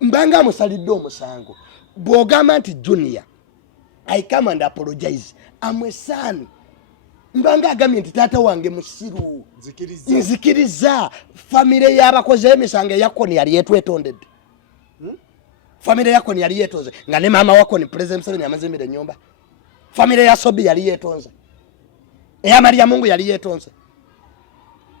mbanga amusalidde omusango bw'ogamba nti Junior I come and apologize I'm a son mbanga agambye nti taata wange musiru nzikiriza famire y'abakozi emisango eyakoni yali yetwetondedde famire yakoni yali yetonze nga ne mama wako ni president Museveni amazimira ennyumba famire ya Sobi yali yetonze eya Maria Mungu yali yetonze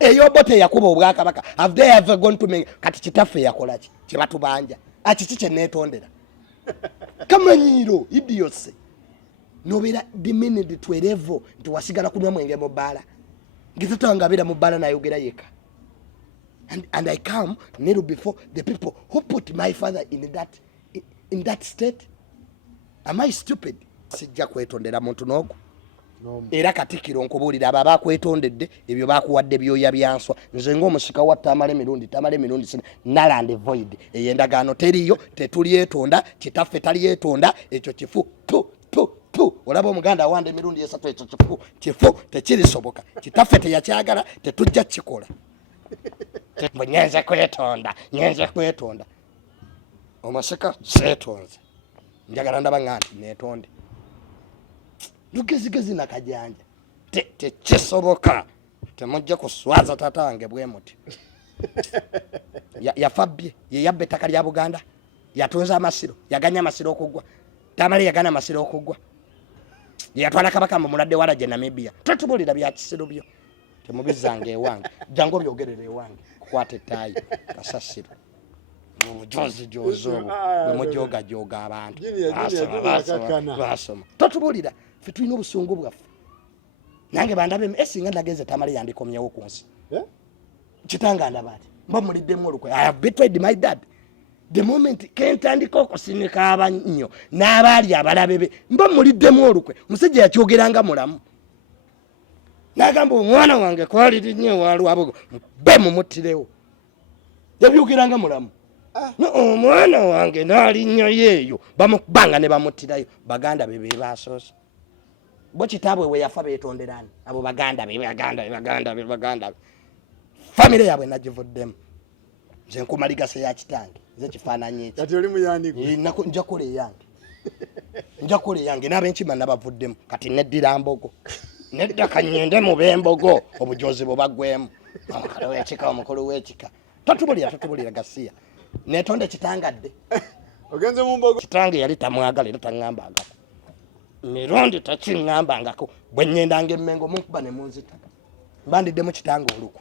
eyo bote yakuba obwakabaka have they ever gone to me kati kitaffe yakolaki kibatubanja akikiche netondera kamanyiro idiots nobera the minute to level nti wasigala kunywa mwenge mu bala ngizatanga bira mu bala na yogera yeka and I come little before the people who put my father in that state. Am I stupid? Sijja kwetondera muntu nogo era katikiro nkubulira aba bakwetondedde ebyo bakuwadde byoya byanswa nze ng'omusika wa tamale mirundi sina naland void eyendagaano teriyo tetulyetonda kitaffe talyetonda ekyo kifu olaba omuganda wande mirundi esatu ekyo kifu tekirisoboka kitaffe teyakyagala tetujja kikola nyenze kwetonda omusika seetonze njagala ndaba nganti netonde lugezigezi nakajanja tekisoboka temujja kuswaza taata wange bwe muti yafabye yeyabba ettaka lya Buganda yatunza amasiro yaganya amasiro okugwa tamale yagana amasiro okugwa yatwala kabaka mu muladde wala je Namibia tetubulira bya kisiro byo temubizange ewange jango byogerere ewange kukwata ettayi kasasiro jozo bwemujoga abantu basoma totubulira ffe tulina obusungu bwaffe nange bandabe esinga ndageze tamale yandikomyewo ku nsi kitanga ndaba ati mba muliddemu olukwe I have betrayed my dad the moment kentandika okusinika abannyo n'abaali abalabe be mba muliddemu olukwe musajja yakyogeranga mulamu n'agamba omwana wange kwaliri nnyo walwabugo be mumuttirewo yabyogeranga mulamu no omwana wange nali nnyo yeeyo bamukubanga ne bamuttirayo baganda be baasoosa bo kitaabwe we yafa beetonderani abo baganda be famire yaabwe nagivuddemu nze nkumaligase ya kitange nze kifaananyi eki kati oli muyandigo nja kola eyange n'abenkima nabavuddemu kati neddira mbogo nedda kanyende mu b'embogo obujozi bubagwemu omukulu w'ekika totubulira gasiya netonde kitangadde ogenze mu mbogo kitange yali tamwagala era taŋŋambangako mirundi takiŋŋambangako bwe nnyendanga emmengo munkuba ne munzita mbandiddemu kitange oluku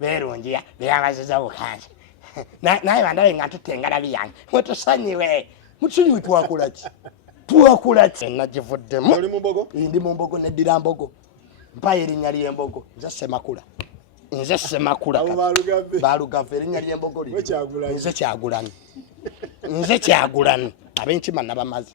berungiya byabaziza bukanje naye bandabe nga ntutte engalabi yange mwetusanyiwe mutusanyiwe twakulaki nagivuddemu ndi mu mbogo neddira mbogo mpayo erinnya ly'embogo nze Semakula balugave erinnya ly'embogo nze Kyagulani abenkima nabamazi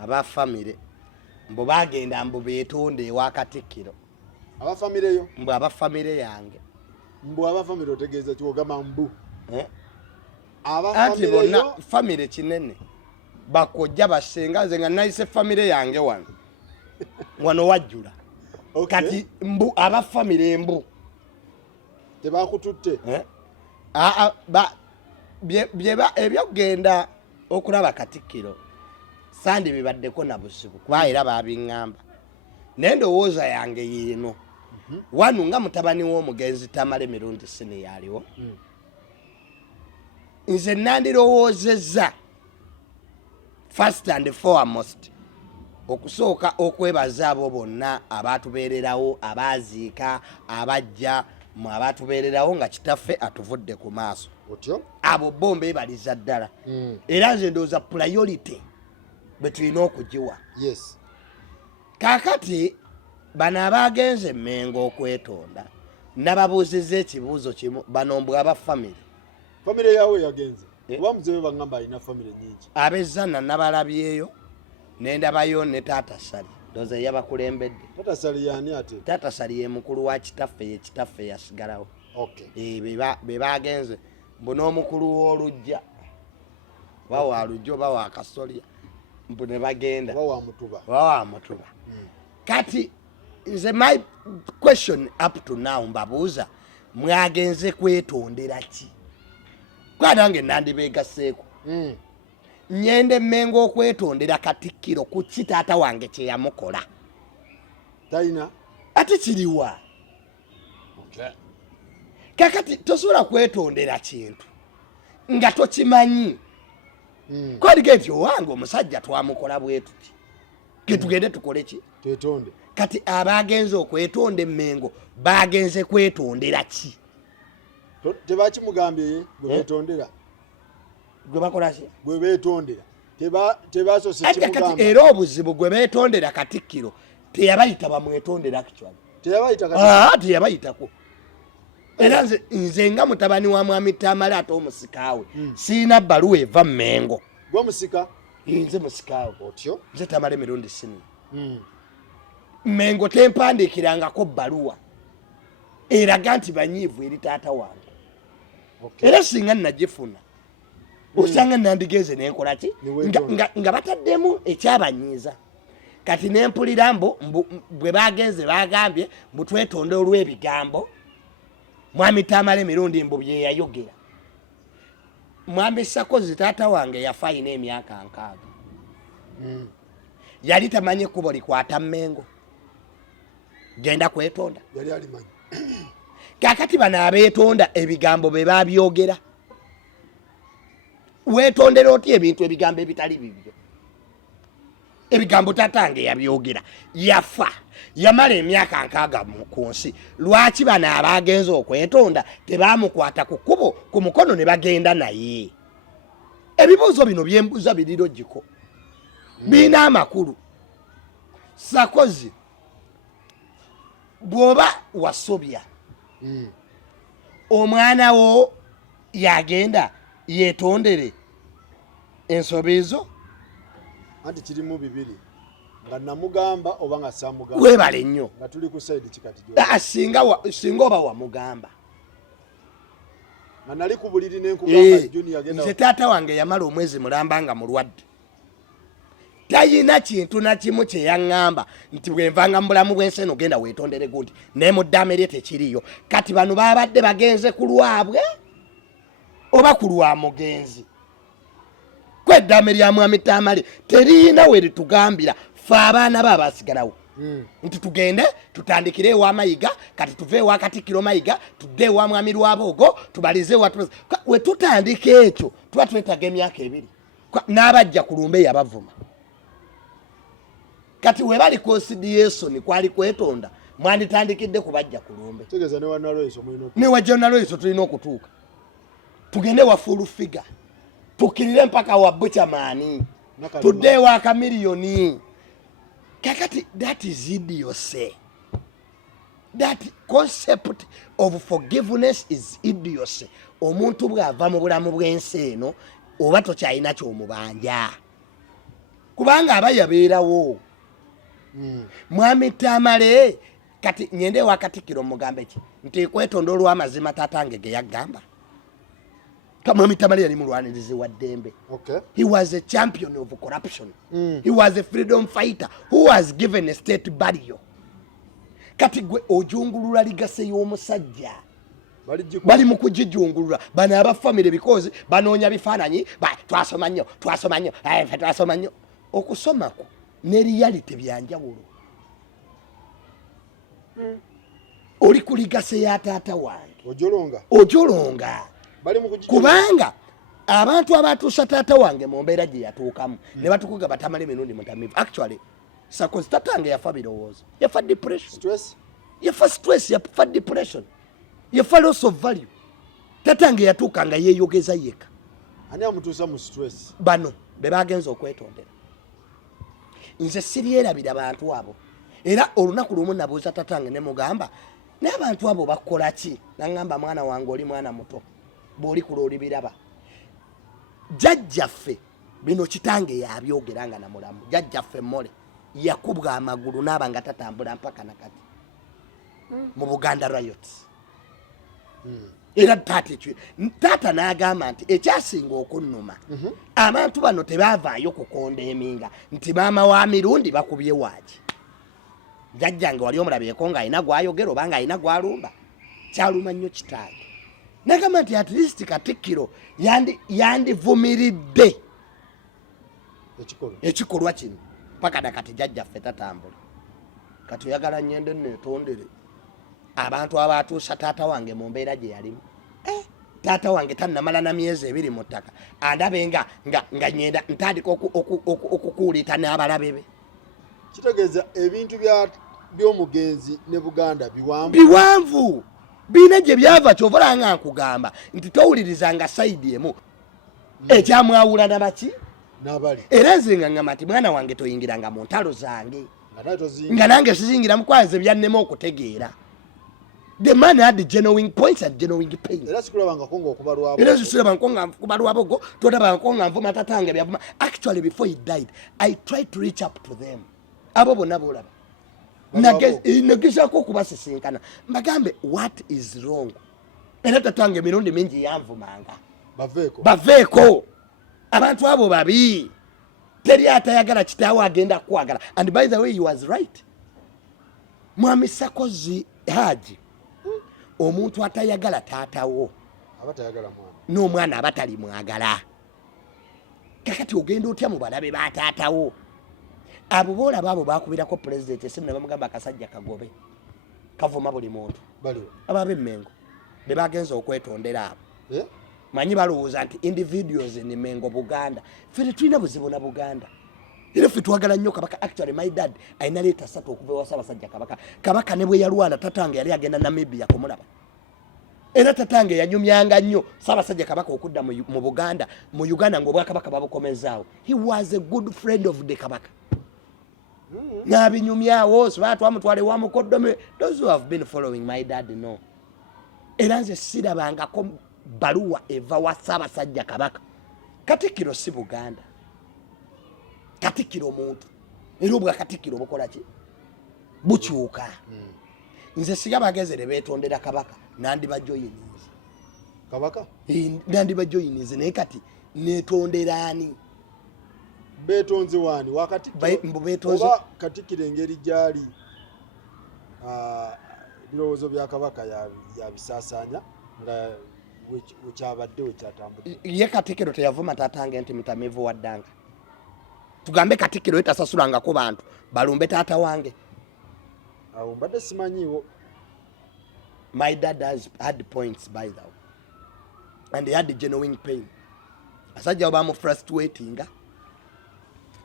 abafamire mbo bagenda mbu beetonde ewa Katikkiro abafamireyo mbu abafamire yange mbu abafamire otegeeza kiwogama mbu anti bonna famire kinene bakojja basenga nze nga nayise famire yange wano wajjula kati mbu abafamire mbu tebakututte ebyogenda okulaba Katikkiro sandi bibaddeko na busibu kuba era babiŋŋamba naye ndowooza yange yiino wanu nga mutabani w'omugenzi Tamale mirundi sini yaliwo nze nandirowoozezza first and foremost okusooka okwebaza abo bonna abaatubeererawo abaaziika abajja mu abaatubeererawo nga kitaffe atuvudde ku maaso abo bo mbeebaliza ddala era nze ndowooza priority bwe tulina okugiwa kaakati bano abagenze Mmengo okwetonda nababuuzizza ekibuuzo kimu bano mbwe abafamire yawe yagenze oba muzewe bagamba alina famire nyingi abezana nabalabyeyo nendabayo ne Taata Sali ndowooza yabakulembedde Taata Sali yani ate Taata Sali ye mukulu wa kitaffe yasigalawo be bagenze mbu n'omukulu w'olujja bawa lujo bawa akasolya mbone bagenda bawa mutuba kati nze my question up to now mbabuuza mwagenze kwetondera ki kwa nange nandibegaseeko nyende Mengo okwetondera Katikkiro ku kitaata wange kye yamukola taina ate kiriwa okay kakati tosobola kwetondera kintu nga tokimanyi kwali wange omusajja twamukola bwe tuti ketugende tukole ki twetonde kati abagenze okwetonda Mengo bagenze kwetondera ki tebakimugambye gwe betondera gwe bakola ki gwe betondera tebasose kimugamba kati era obuzibu gwe betondera Katikkiro teyabayita bamwetondera kichwa teyabayitako era nze nga mutabani wa mwami Tamale ate omusikaawe siina bbaluwa eva Mengo gwe musika nze musikaawe otyo nze Tamale mirundi sini Mengo tempandikirangako bbaluwa eraga nti banyiivu eri taata wange era singa nagifuna osanga nandigeze nenkola ki nga bataddemu ekyabanyiiza kati nempulira bwe bagenze bagambye mbutwetonde olw'ebigambo mwami Tamale mirundi mbu bye yayogera mwami Sakozi taata wange yafa alina emyaka 6 yali tamanyi ekkubo likwata Mengo genda kwetonda yali alimanyi kakati bano abeetonda ebigambo be babyogera wetondera oti ebintu ebigambo ebitali bibyo ebigambo tatange yabyogera yafa yamala emyaka 6 ku nsi lwaki bano abagenze okwetonda tebamukwata ku kkubo ku mukono ne bagenda naye ebibuuzo bino byembuuza biriro giko bina amakulu Sakozi bwoba wasobya omwana wo yagenda yetondere ensobi ezo anti kirimu bibiri nga namugamba oba nga samugamba webale nnyo nga tuli ku side kikati jo singa oba wamugamba nga nali ku buliri nenkugamba Junior agenda nze taata wange yamala omwezi mulamba nga mulwadde tayina kintu na kimu kye yaŋŋamba nti bwenvanga mu bulamu bw'ensi eno genda weetondere gundi naye mu ddaame lye tekiriyo kati bano babadde bagenze ku lwabwe oba ku lwa mugenzi kweddaame lya mwami Tamale teriyina we litugambira fe abaana be abasigalawo nti tugende tutandikire ewa Mayiga kati tuve ewa Katikkiro Mayiga tudde ewa mwami Lwaboogo tubalize ewa we tutandika ekyo tuba twetaga emyaka 2 n'abajja ku lumbe yabavuma kati we bali consideration kwali kwetonda mwanditandikidde kubajja ku lumbe tegeza ne wanaloiso mwino ne wa journalist tulina okutuuka tugende wa full figure tukirire mpaka wa Buchamani tudde wa kamiliyoni kakati that is idiocy that concept of forgiveness is idiocy omuntu bwava mu bulamu bw'ensi eno oba tokyalina ky'omubanja kubanga abayabeerawo mwami Tamale kati nyende wa Katikkiro mugambe ki nti kwetonda olw'amazima tatange ge yagamba mwami Tamale yali mulwanirizi wa ddembe he was a champion of corruption he was a freedom fighter who was given a state burial kati gwe ojungulula ligase y'omusajja bali mu kugijungulula bano abafamily because banoonya bifaananyi twasoma nnyo okusomako ne reality byanjawulo oli ku ligase ya taata wange ojolonga kubanga abantu abatuusa taata wange mu mbeera gye yatuukamu ne batukuga Batamale mirundi mutamivu actually Sakozi tatange yafa birowoozo yafa depression yafa stress yafa depression yafa loss of value tatange yatuuka nga yeeyogeza yeka ani amutuusa mu stress bano be bagenza okwetondera nze siryerabira bantu abo era olunaku lumu nabuuza tatange ne mugamba n'abantu abo bakola ki naŋŋamba mwana wange oli mwana muto bw'oli kula oli biraba jjajjaffe bino kitange yabyogera nga namulamu jjajjaffe Mole yakubwa amagulu n'aba nga tatambula mpaka nakati mu Buganda Riots era taata n'agamba nti ekyasinga okunnuma abantu bano tebavaayo kukonda eminga nti maama wa mirundi bakubye waaki jjajjange wali omulabyeko ng'alina gwayogera oba ng'alina gwalumba kyaluma nnyo kitange nagamba nti at least Katikkiro yandivumiridde ekikolwa kino paka nakati jjajjaffe tatambula kati oyagala nnyende neetondere abantu abatuusa taata wange mu mbeera gye yalimu taata wange tannamala na myezi 2 mu ttaka andabe nga nyenda ntandika okukuulita n'abalabe be kitegeeza ebintu by'omugenzi ne Buganda biwanvu biina gye byava kyovola nga nkugamba nti towulirizanga sayidi emu ekyamwawula nabaki n'abali era nze nga ngamba nti mwana wange toyingiranga mu ntalo zange nga nange sizingira mukwanze byannema okutegeera. The man had the genuine points and genuine pain. Actually, before he died, I tried to reach up to them. What is wrong? Baveko. Abantu abo babi. Teriata yagala kitawa agenda kwagala. And by the way, he was right. Mwami Sakozi Haji. Omuntu atayagala taatawo abatayagala mwana n'omwana abatali mwagala kakati ogenda otya mu balabe ba taatawo abo bola babo bakubirako president esimu ne bamugamba akasajja kagobe kavuma buli muntu bali ababe Mengo be bagenza okwetondera abo manyi balowooza nti individuals ni Mengo Buganda fere tulina buzibu na Buganda era ffe twagala nnyo kabaka. Actually my dad ayina leeta 3 okuva ewa Ssaabasajja kabaka ne bwe yalwana tatange yali agenda Namibia kumulaba era tatange yanyumyanga nnyo Ssaabasajja kabaka okudda mu Buganda mu Uganda ng'obwakabaka babukomezaawo. He was a good friend of the kabaka n'abinyumyawo so twamutwale wa mukoddome. Those who have been following my dad know era nze sirabangako baluwa eva wa Ssaabasajja kabaka. Katikkiro si Buganda, Katikkiro muntu era obwa Katikkiro bukola ki bukyuka. Nze siga bagezere betondera kabaka nandiba joyinize kabaka nandiba joyinize naye kati netonderani betonze wani wakati oba Katikkiro engeri gyali birowoozo bya kabaka ya bisasanya nga wekyabadde wekyatambudde. Ye Katikkiro teyavuma tatange nti mutamivu waddanga. Tugambe Katikkiro etasasulangako bantu balumbe taata wange. Awo mbadde simanyiwo. My dad had points by the way. And he had the genuine pain. Asajja obamu frustratinga.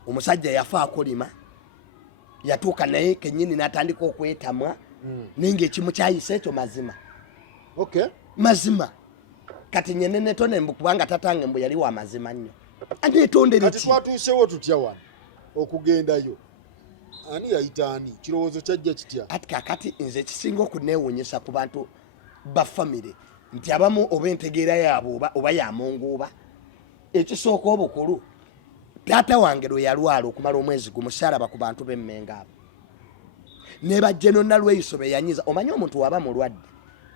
Omusajja yafa akolima. Yatuuka naye kenyini natandika okwetamwa. Ninge ekimu kyayise ekyo mazima. Okay. Mazima. Kati nyenene tone mbu kubanga tatange mbu yali wa mazima nnyo. Anetondere kati twatuusewo tutya wano okugendayo ani yayitaani kirowoozo kyajja kitya ati kakati nze kisinga okuneewuunyisa ku bantu ba famire nti abamu oba entegeera yaabo oba yamunguuba ekisooka obukulu taata wange lwe yalwala okumala omwezi gumusalaba ku bantu b'emmenga abo ne bajjeno nalweyiso be yanyiza. Omanyi omuntu waba mulwadde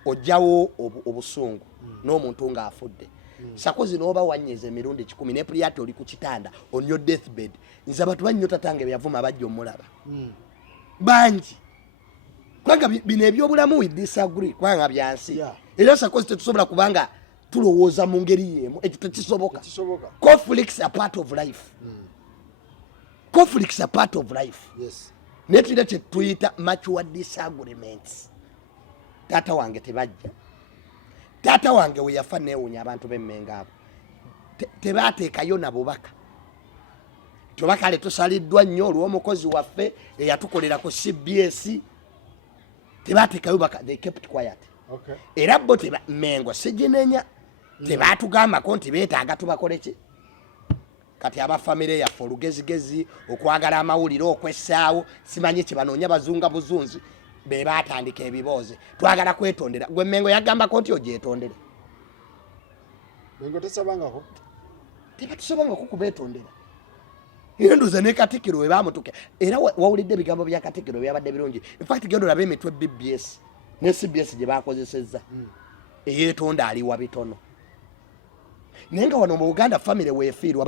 ojjawo obusungu n'omuntu ng'afudde Sakozi n'oba wanyeze emirundi 10 ne priyato oli ku kitanda on your deathbed. Nze abantu bannyo tatange byavuma bajja omulaba bangi kwanga bino ebyobulamu we disagree kwanga byansi era Sakozi tetusobola kubanga tulowooza mu ngeri yemu ekyo tekisoboka. Conflicts are part of life. Conflicts are part of life. Yes. Netulina kye tuyita mature disagreements. Taata wange tebajja. Taata wange we yafa neewuunya abantu b'emmenga abo tebaateekayo na bubaka. Tubaka le tusaliddwa nnyo olw'omukozi waffe eyatukolera ku CBS tebaateekayo baka. They kept quiet. Okay. Era bo Mengo siginenya tebaatugambako nti beetaaga tubakole ki. Kati aba famire yaffe olugezigezi okwagala amawulire okwessaawo simanyi kyebanoonya bazunga buzunzi be baatandika ebibooze twagala kwetondera. Gwe Mengo yagambako nti ogyetondere. Mengo tesabangako tebatusabangako kubeetondera. Era ndoza ne Katikkiro we baamutuke era wawulidde ebigambo bya Katikkiro byabadde birungi. In fact genda olabe emitwe BBS ne CBS gye baakozesezza eyetonda ali wa bitono nenga wano mu Uganda family wefiirwa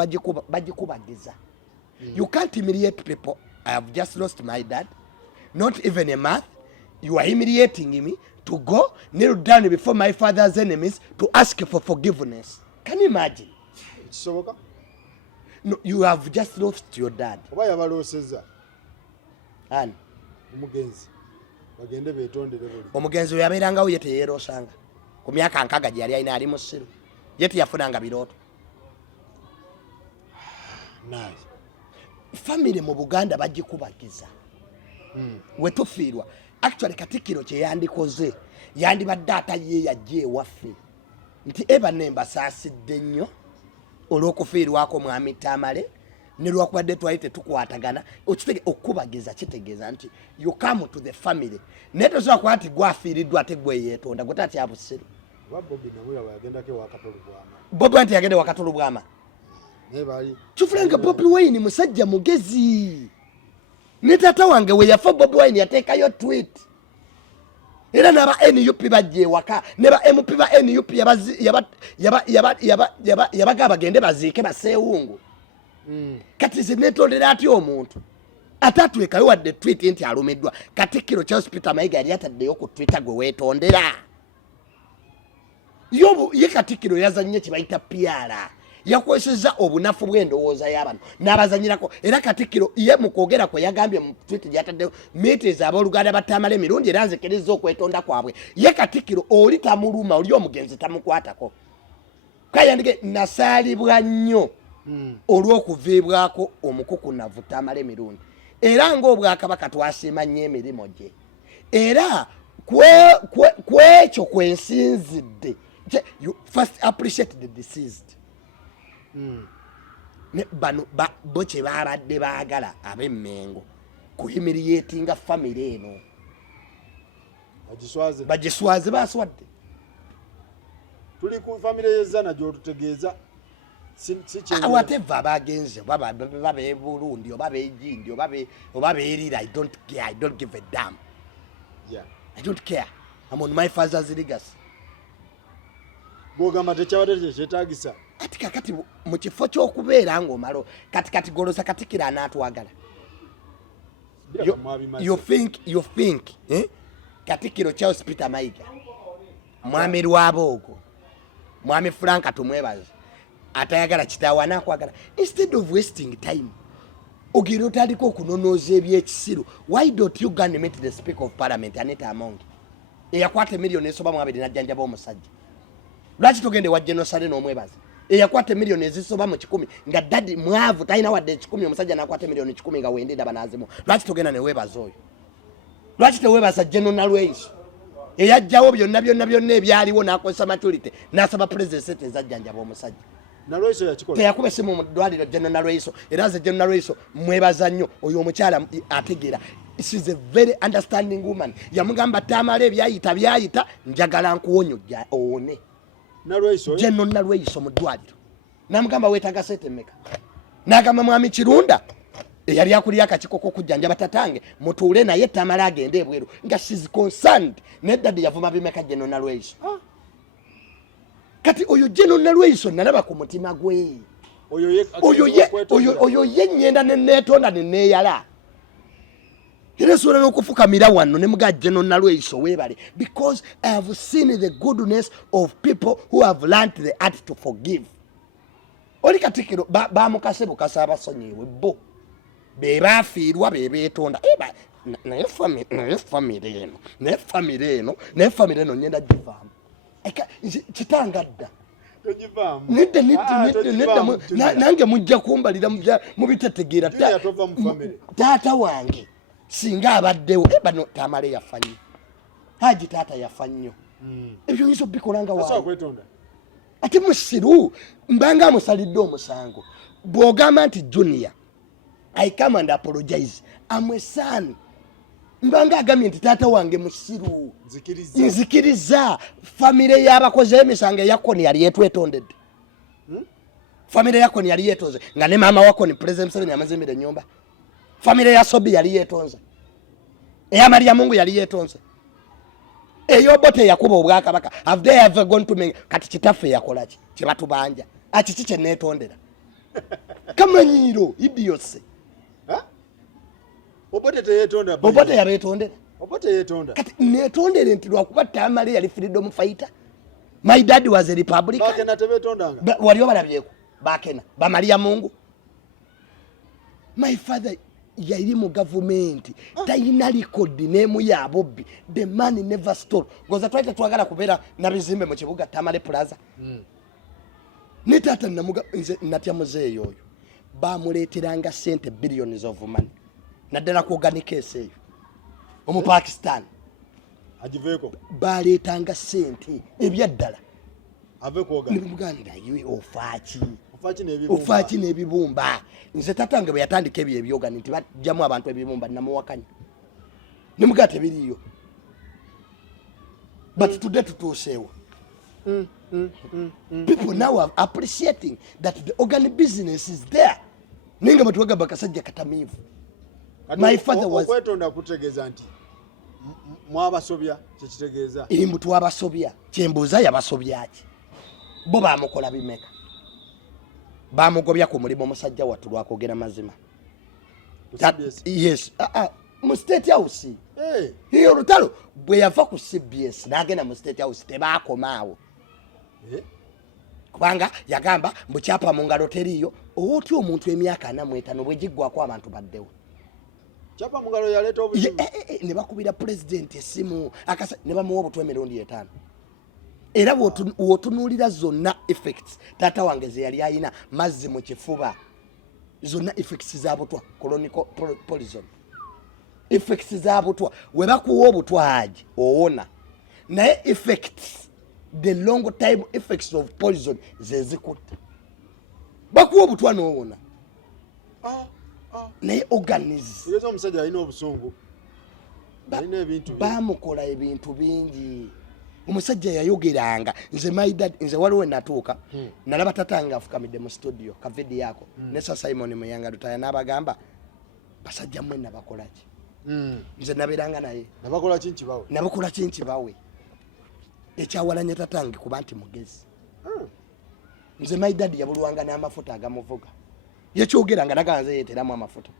bagikubagiza. You can't humiliate people. I have just lost my dad, not even a month. You are humiliating me to go kneel down before my father's enemies to ask for forgiveness. Can you imagine? Kisoboka? No, you have just lost your dad. Oba yabaloseza. Ani? Omugenzi. Bagende betondere buli. Omugenzi yabeerangawo ye teyeerosanga. Ku myaka nkaga gye yali alina ali mu ssiru. Ye teyafunanga birooto. Naye. Family mu Buganda bagikubagiza. We tufiirwa. Actually Katikkiro kye yandikoze yandibadde ataye yajje ewaffe nti eba nemba saasidde nnyo olw'okufiirwako mwami Tamale ne lwakubadde twali tetukwatagana okubagiza kitegeeza nti you come to the family naye tosobola kuba nti gwafiiriddwa ate gwe yeetonda gwe tatya busiru. Bobi Wine yagende wakatolubwama. Kifulanga Bobi Wine musajja mugezi. Ne tata wange we yafa Bobi Wine yateekayo tweet. Era naba NUP bajje waka ne ba MP ba NUP yabaga bagende baziike baseewungu. Kati ze netondera ati omuntu atatwekayo wadde tweet nti alumiddwa. Katikkiro Charles Peter Mayiga yali ataddeyo ku Twitter gwe weetondera. Ye Katikkiro yazannye kibayita PR. Yakweseza obunafu bw'endowooza y'abantu n'abazanyirako. Era Katikkiro ye mu kwogera kwe yagambye mu tweet gy'ataddeyo meetings ab'Oluganda batamala emirundi era nzikiriza okwetonda kwabwe. Ye Katikkiro oli tamuluma oli omugenzi tamukwatako. Kayandike nasaalibwa nnyo olw'okuviibwako omukukunavu tamala emirundi. Era ng'Obwakabaka twasiima nnyo emirimu gye. Era kwekyo kwensinzidde. You first appreciate the deceased. Ne bano bo kye babadde baagala ab'Emmengo kuhimiriyetinga family eno bagiswaze baswadde. Tuli ku family yezana gy'otutegeeza whatever bagenze babe Burundi oba Ejindi oba Erira. I don't care. I don't give a damn. Yeah. I don't care. I'm on my father's legacy. Bogamba tekyabadde kyetaagisa. Ati kakati mu kifo ky'okubeera ng'omalo kati golosa Katikkiro anaatwagala. You think Katikkiro Charles Peter Mayiga mwami Lwaboogo mwami Frank tumwebaze atayagala kitaawe anaakwagala. Instead of wasting time ogera otandika okunonooza ebyekisiru. Why don't you go and meet the Speaker of Parliament Anita Among eyakwata emiliyoni esoba mu 2 n'ajjanjaba omusajja? Lwaki togende wa Genosale n'omwebaze eyakwata emiliyoni ezisoba mu 10 nga dadi mwavu talina wadde 10 omusajja n'akwata emiliyoni 10 nga wendeda banaazimu? Lwaki togenda ne weebaza oyo? Lwaki teweebaza General Lweyiso eyajjawo byonna ebyaliwo n'akozesa maturity n'asaba president ezajjanjaba omusajja? Nalweyiso yakikola teyakuba essimu mu ddwaliro General Lweyiso. Era ze General Lweyiso mwebaza nnyo oyo omukyala ategeera. She's a very understanding woman. Yamugamba Tamale byayita njagala nkuwonyo owone. General Lweyiso mu ddwaliro n'amugamba weetaaga sente mmeka? N'agamba mwami Kirunda eyali akulira akakiko kujjanjaba tatange mutuule naye Tamale agende ebweru nga she's concerned. Neddadi yavuma bimeka General Lweyiso. Kati oyo General Lweyiso nalaba ku mutima gwe. Oyo ye nnyenda neneetonda neneeyala. Era sobola n'okufukamira wano ne muga General Lweyiso weebale because I have seen the goodness of people who have learned the art to forgive. Oli Katikkiro bamukase bukasa abasonyiwe bo be baafiirwa be beetonda naye family eno nyenda givaamu kitangadda nedda nange mujja kumbalira mubitetegeera taata wange singa abaddewo bano Tamale yafa nnyo Haji taata yafa nnyo ebyo nyiso bikolanga wawe ate musiru mbanga amusalidde omusango bw'ogamba nti Junior I come and apologize. I'm a son. Mbanga agambye nti taata wange musiru nzikiriza family y'abakozi emisango yakoni yali yetwetondedde. Family yakoni yali yetonze nga ne mama wako ni President Museveni amazimire nyumba. Family ya Sobi yali yetonze. Eya Maria Mungu yali yetonze. eyobote yakuba obwakabaka have they ever gone to me kati kitaffe yakolaki kibatubanja akiki kye neetondera kamanyiro idiyose obote yabeetondera kati neetondere nti lwakuba Tamale yali freedom fighter. My dad was a Republican. Wali obalabyeko bakena bamalia Mungu. My father yali mu government tayina record name ya Bobby. The man never stole. Goza twaita twagala kubeera na bizimbe mu kibuga Tamale Plaza. Ne tata namuga natya muzeeyo yoyo bamuleeteranga sente billions of money naddala ku organic eyo omu Pakistan ajiveeko baleetanga sente ebyaddala ave ku organic Uganda ofaaki n'ebibumba nze tatange bwe yatandika ebyo ebyogani nti bajjamu abantu ebibumba namuwakanya ne mugaa tebiriyo but today tutuuseewo. People now are appreciating that the organic business is there. Ninga matuwaga bakasajja katamivu. My father was okwetonda kutegeeza nti mwabasobya kyekitegeeza mtu wabasobya kyembuuza yabasobya ki bo bamukola bimeka bamugobya ku mulimu omusajja wattu lwakwogera mazima. Yes mu State House hiyo olutalo bwe yava ku CBS n'agenda mu State House tebaakomaawo kubanga yagamba mbukyapa mu ngalo teriyo otyo omuntu emyaka 45 bwe giggwako abantu baddewo chapa mu ngalo yaleeta obuzibu ne bakubira president esimu akasa ne bamuwa obutwe emirundi 5 era wotunuulira zonna effects taata wange ze yali ayina mazzi mu kifuba zonna effects za butwa colonical poison effects za butwa we bakuwa obutwaji owona naye effects the long time effects of poison zezikuta bakuwa obutwa n'owona naye organism yezo omusajja alina obusungu alina ebintu bamukola ebintu bingi omusajja yayogeranga nze my dad nze waliwo natuuka nalaba tatanga afukamidde mu studio ka video yako nesa Simon Muyanga Lutaya n'abagamba basajja mwe nabakolaki nze naberanga naye nabakola kinki bawe ekyawalanya tatange kuba nti mugezi nze my dad yabulwanga n'amafuta agamuvuga yekyogeranga naganze yeeteramu amafuta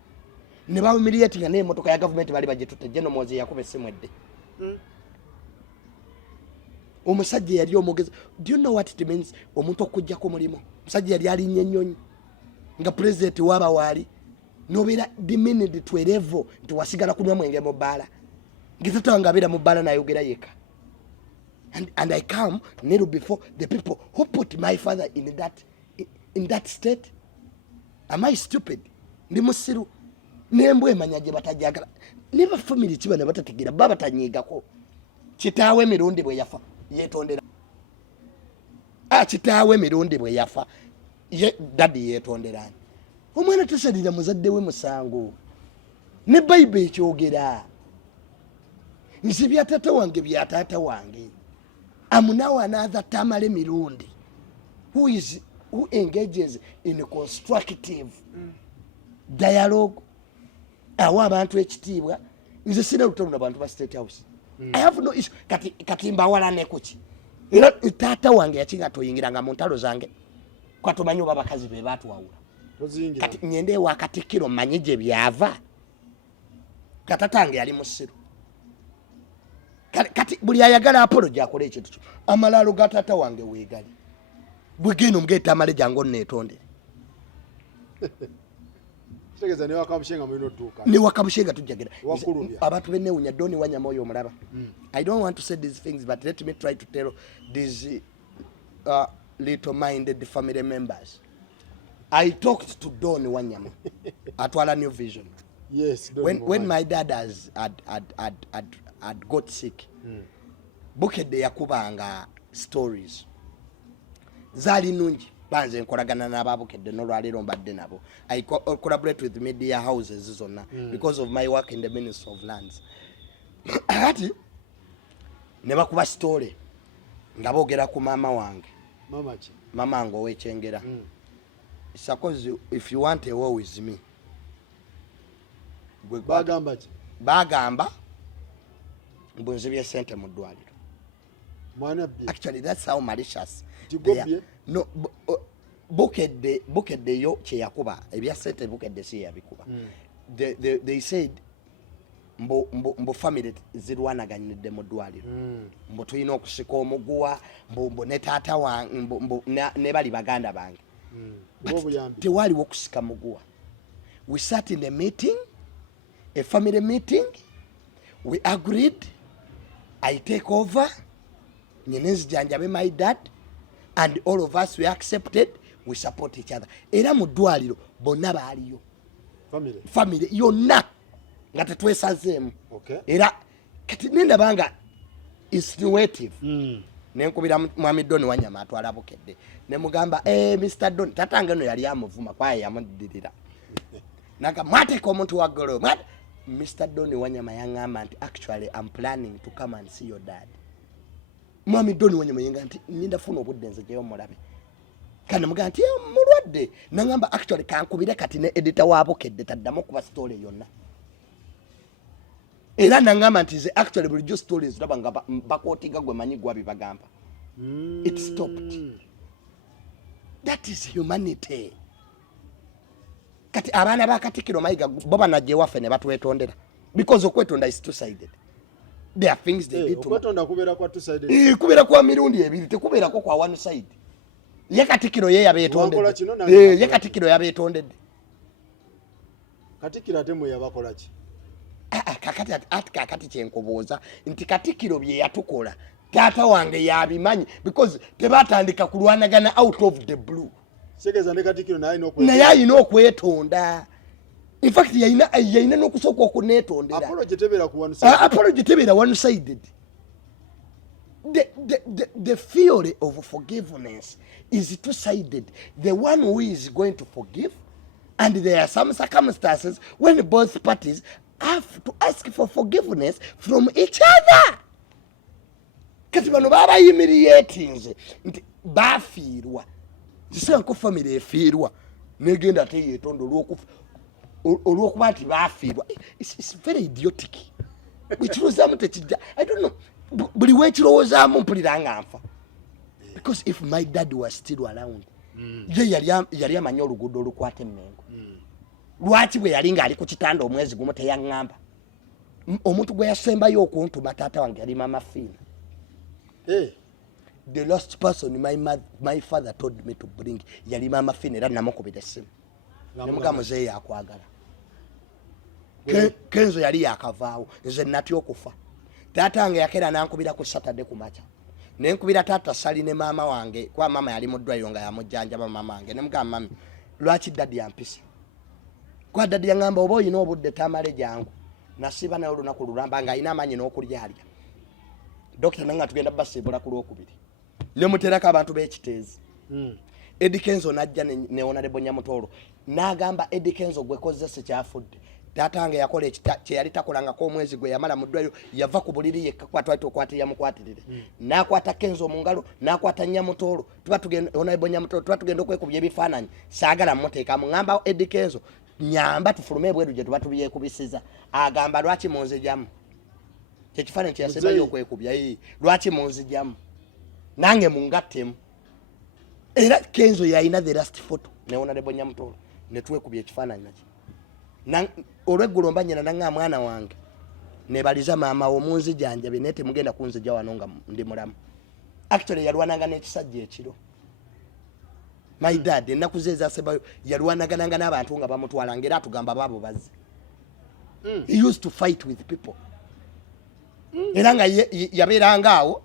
ne bawumiriyetinga n'emmotoka ya gavumenti bali bagitutte General Moze yakuba essimu edde omusajja yali omugezi. Do you know what it means omuntu okujja ku mulimu omusajja yali alinnya ennyonyi nga president waba waali nobeera diminished to a level nti wasigala kunywa mwenge mu bbaala ngizatanga abeera mu bbaala n'ayogera yeka and I come little before the people who put my father in that state. Am I stupid? Ndi musiru nembwe emanya gye batajagala ne ba family kiba ne batategeera baba tanyigako kitaawe mirundi bwe yafa yetondera kitaawe mirundi bwe yafa ye daddy yetonderani omwana tasalira muzadde we musango ne Bible ekyogera nzibya tata wange bya tata wange amunawa another Tamale mirundi who engages in a constructive dialogue awa abantu ekitiibwa nze sina lutalo n'abantu ba State House. I have no issue kati mbawalane kuki era taata wange yakinga toyingiranga mu ntalo zange kwatomanyi oba bakazi be batwawula kati nyende wakatikiro manyi gye byava katatange yali musiru kati buli ayagala apology akole ekintu kyo amalalo ga taata wange weegali bwegeno mgeta Tamale jango netondere kitegeza ne wakamushenga mu ino tuka ne wakamushenga tujagera abantu benne unya doni wanya moyo omulaba. I don't want to say these things but let me try to tell these little minded family members. I talked to Don Wanyama atwala New Vision. Yes, when my dad had got sick bukedde yakubanga stories zali nungi banze nkolagana n'ababukedde n'olwaliro mbadde nabo. I collaborate with media houses zonna because of my work in the Ministry of Lands. Ati ne bakuba story nga boogera ku mama wange mama ngo w'ekyengera suppose if you want a war with me bagamba bagamba mbunzibye sente mu ddwaliro Actually, that's how malicious they are. No, bukedde yo kye yakuba ebya sente bukedde si yabikuba. They said mbo family zirwanaganyidde mu ddwaliro. Mbo tulina okusika omuguwa mbo ne taata wange mbo ne bali baganda bange. Tewaliwo okusika muguwa. We sat in a meeting, a family meeting. We agreed I take over Nyenezi Janjabe, my dad, and all of us we accepted. We support each other. Era mu ddwaliro bonna baaliyo. Family yonna nga tetwesazeemu. Era kati nenda banga insinuative. Nenkubira Mwami Doni Wanyama atwala Bukedde. Ne mugamba Mr. Doni tatange no yali amuvuma kwaye yamudirira. Nanga mwateka omuntu wa golo. Mr. Doni Wanyama yangamba nti actually I'm planning to come and see your dad. Mwami Doni Wanyama yanga nti ninda funa obudde nze gyeyo mulabe. Kana muga nti mulwadde. Nangamba actually kankubire kati ne editor wa Bukedde taddamu kuba story yonna. Era nangamba nti ze actually bulijjo stories laba nga bakotiga gwe manyi gwa bibagamba. It stopped. That is humanity. Kati abana ba Katikiro Mayiga boba najje wafe ne batwetondera because okwetonda is two sided. There are things they did to okwetonda kubera kwa two sided. Kubera kwa mirundi ebiri tekubera ko kwa one side. Ye Katikiro ye yabetondera. Ye Katikiro yabetondera. Katikiro atemu yabakola ki? Kakati kyenkoboza nti Katikiro bye yatukola taata wange yabimanyi because tebatandika kulwanagana out of the blue. Segeza ne Katikiro naye alina okwetonda. In fact yayina n'okusooka okunetondera. Apology tebera one sided. The theory of forgiveness is two sided. The one who is going to forgive, and there are some circumstances when both parties have to ask for forgiveness from each other. Kati bano baba humiliating nti bafiirwa. Zisanko family efiirwa negenda ate yetondo olwokuba nti bafiirwa. It's very idiotic. Bwekirowoozamu tekijja. I don't know. Buli weekirowoozamu mpulira nga nfa. Because if my dad was still around, ye yali amanyi oluguudo olukwata Emmengo. Lwaki bwe yali nga ali ku kitanda omwezi gumu teyaŋŋamba. Omuntu gwe yasembayo okuntuma taata wange yali Mama Fina. The last person my father told me to bring yali Mama Fina era namukubira essimu. Nemuga muzeeyi akwagala. Kenzo yali yakavaawo nze natya okufa. Taata wange yakera nankubira ku Saturday ku makya. Nenkubira taata Sali ne maama wange kwa mama yali mu ddwaliro nga yamujjanjaba mama wange. Nemuga mami lwaki dadi yampisa. Kwa dadi yangamba oba oyina obudde tamale jangu. Nasiba nayo olunaku lulamba nga ayina amanyi n'okulya alya. Dokita nanga tugenda basibula ku lwokubiri. Ne muteraka abantu b'ekiteezi. Eddie Kenzo najja ne Honorable Nyamutolo. N'agamba Eddie Kenzo gwe kozese kyafudde. Taata wange yakola kye yali takolangako omwezi gwe yamala mu ddwaliro yava ku buliri yekka kwatwalita okwatira mukwatirire. N'akwata Kenzo mu ngalo n'akwata Nyamutolo. Tuba tugenda Honorable Nyamutolo tuba tugenda okwekubya ebifaananyi. Saagala mmuteeka mungamba Eddie Kenzo nyamba tufulume ebweru gye tuba tubyekubisiza. Agamba lwaki munzijamu. Kyekifaananyi kye yasembayo okwekubya. Lwaki munzijamu. Nange mungattemu. Era Kenzo yalina the last photo ne Honorable Nyamutolo ne twekubya ekifaananyi nakyo. Olweggulo mbanyina nanga mwana wange nebaliza maama omunzijanjabe naye temugenda kunzija wano nga ndi mulamu. Actually yalwananga n'ekisajja ekiro. My dad ennaku ze ezasembayo yalwanagananga n'abantu nga bamutwala ngera atugamba baabo bazze. He used to fight with people. Era nga yabeeranga awo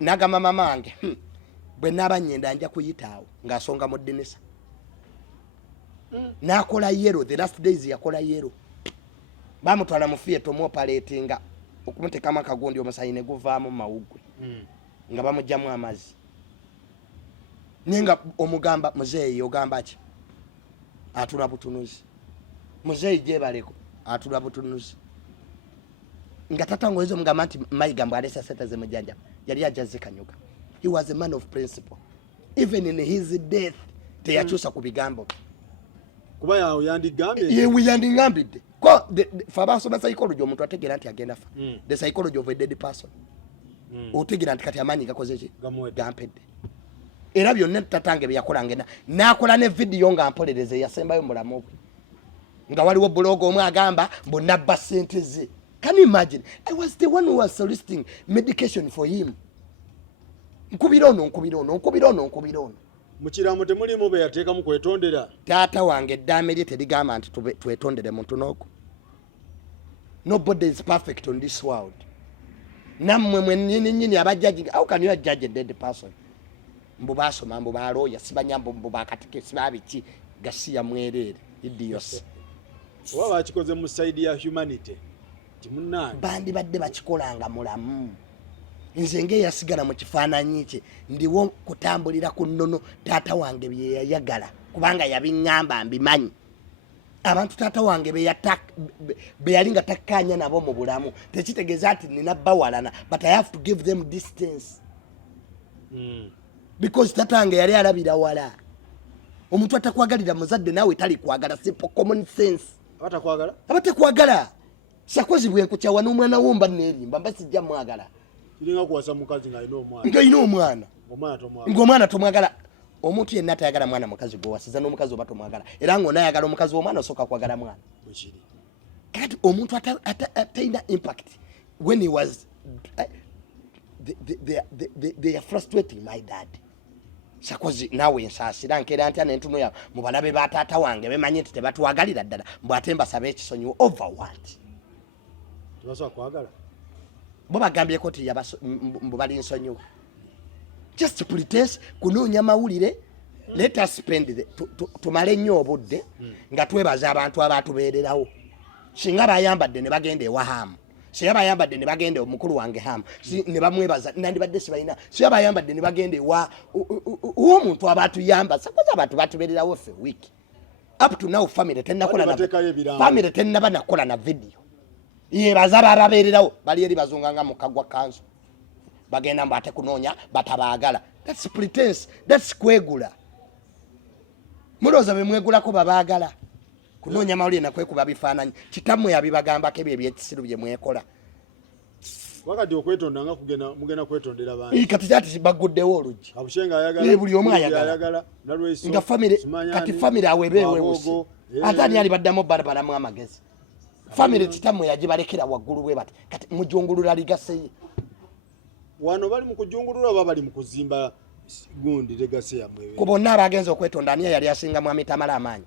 n'agamba mama wange bwe naaba nnyenda nja kuyitaawo ng'asonga mu ddinisa. Nakola yero the last days yakola yero. Bamutwala mu theater mu operatinga okumutekama akagondi omusayi ne guvaamu mawugwe. Nga bamujjamu amazi. Ninga omugamba muzeeyi ogamba ki? Atula butunuzi. Muzeeyi gyebaleko atula butunuzi. Nga tatangolezo mugamba nti Mayiga alesa sente ze mujjanja. Yali ajaze Kanyuga. He was a man of principle. Even in his death teyakyusa ku bigambo. Kuba yawo yandigambye. Ye yandigambidde. Ko faba soma psychology omuntu ategera nti agenda fa. The psychology of a dead person. otegira nti kati amaanyi gakoze ki gampedde era byonna tatange byeyakolanga n'akola ne vidiyo nga mpolereze yasembayo mulamu bwe nga waliwo bulogo omwe agamba mbonabba ssente ze. Can you imagine? I was the one who was soliciting medication for him. Nkubira ono mukiramu temulimu be yateekamu kwetondera. Taata wange eddaame lye terigamba nti twetondere muntu n'oku. Nobody is perfect on this world. Nammwe mwennyini abajaji, how can you judge a dead person? Mbu baasoma mbu balooya sibanyambo mbu bakatike sibabiki gasiya mwerere idiots. Oba bakikoze mu side ya humanity. Timunange. Bandi badde bakikolanga mulamu. Nze ngeyasigala mu kifaananyi kye ndiwo kutambulira ku nnono taata wange bye yayagala kubanga yabiŋŋamba mbimanyi. Abantu taata wange be yalinga takkaanya nabo mu bulamu tekitegeeza nti nina bawalana, but I have to give them distance. Because taata wange yali alabira wala. Omuntu atakwagalira muzadde naawe tali kwagala, simple common sense. Abatakwagala sakozi bwe nkukyawa n'omwana womba neerimba mba sijja mwagala. Kiringa kuwasa mukazi ng'ayina omwana ng'omwana tomwagala. Omuntu yenna atayagala mwana mukazi gwe wasiza n'omukazi oba tomwagala era ng'onaayagala omukazi w'omwana osooka kwagala mwana. Kati omuntu atalina impact when he was they are frustrating my dad. Sakozi naawe ensaasira nkeera ntya n'entuno yawe mu balabe ba taata wange bemanyi nti tebatwagalira ddala mbw'ate mbasaba ekisonyiwo over what? Bo bagambyeko ti mbu bali nsonyiwo. Just pretence kunoonya mawulire. Let us spend tumale nnyo obudde nga twebaza abantu abatubeererawo. Singa bayambadde ne bagenda ewa Hamu, singa bayambadde ne bagenda omukulu wange Hamu ne bamwebaza nandibadde sibalina, singa bayambadde ne bagenda ewa omuntu abatuyamba. Sakoze abantu batubeererawo ffe wiki up to now family tennaba nakola na video. Yebaza bababeererawo bali eri bazunganga mu kagwa kanzu bagenda mbate kunoonya batabaagala. That's pretense, that's kwegula. Mulooza be mwegulako babaagala kunoonya mawulire nakwekuba bifaananyi kitammwe yabibagambako ebyo ebyekisiru bye mwekola. Wakati okwetonda nga mugenda kwetondera abantu. Kati kyati baguddewo oluggi. Abushenga ayagala. Buli omu ayagala. Nga family kati family awebeewe wusi. Atani ali baddamu balamu amagezi. Family kitammwe yagibalekera waggulu bwe bati kati mujungulula ligaseye. Wano bali mu kujungulula oba bali mu kuzimba gundi legase ya mwewe. Ku bonna abagenza okwetondera ani yali asinga mwami Tamala amaanyi.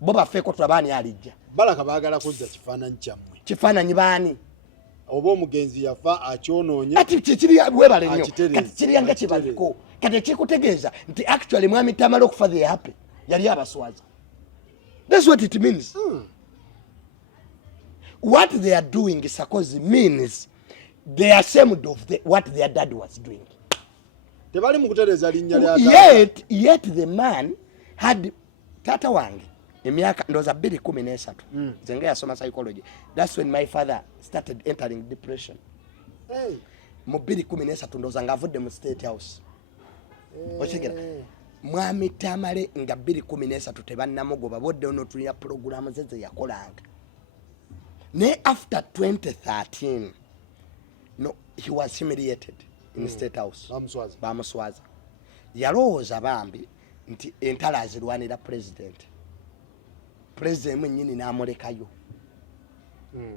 Bo baffeeko tulabaani alijja. Balaka baagala kuzza kifaananyi kyammwe. Kifaananyi baani? Oba omugenzi yafa akyonoonye. Ati kiri webale nnyo. Kati kiriyanga kibaliko. Kati kikutegeeza nti actually mwami Tamala okufa they happy. Yali abaswaza. That's what it means. What they are doing Sakozi means they are ashamed of what their dad was doing. Tebali mu kutereza linnya lya taata. Yet the man had taata wange emyaka ndoza 2013. Nze yasoma psychology. That's when my father started entering depression. Mu 2013 ndoza ngavudde mu State House. Okitegera mwami Tamale nga 2013 tebannamugoba bodde ono tulina program zeze yakolanga. Ne after 2013 no, he was humiliated in the State House. Bamuswaza. Yalowooza bambi nti entala azirwanira president. President mwennyini n'amulekayo.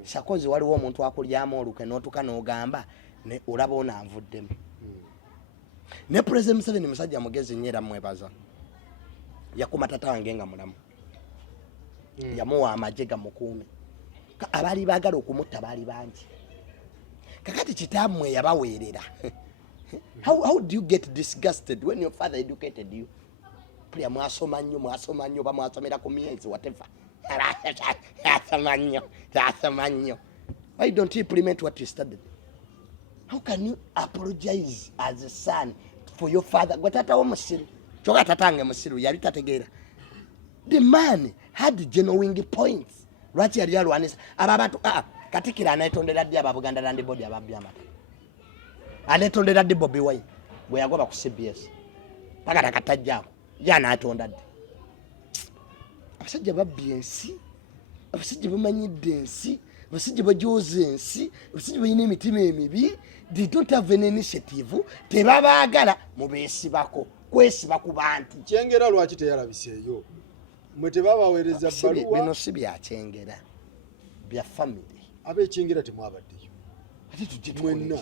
Sakozi waliwo omuntu akulyamu oluke n'otuka n'ogamba ne olaba onanvuddemu. Ne President Museveni musajja mugezi nnyo era mwebaza. Yakuma taata wange nga mulamu. Yamuwa amagye gamukuume. Abali baagala okumutta baali bangi. Kakati kitammwe yabaweerera. How do you get disgusted when your father educated you? Plia mwasoma nnyo bamwasomera ku myezi whatever. Yasoma nnyo. Why don't you implement what you studied? How can you apologize as a son for your father? Gwatata wo musiru. Choka tatange musiru yali tategeera. The man had genuine points. Lwaki yali alwanisa ababatu Katikira anayetondera ddi ababuganda Land Board ababyamata. Anayetondera ddi Bobi Wine bwe yagoba ku CBS. Paka katajjako yana atonda ddi. Abasajja babbi ensi. Abasajja bamanyidde ensi. abasajja bajooza ensi abasajja balina emitima emibi they don't have an initiative tebabaagala mubeesibako kwesiba ku bantu kyengera lwaki teyalabiseeyo mwe tebabaweereza bbaluwa bino si byakyengera bya family ab'ekyengera temwabaddeyo ate tujje mwenna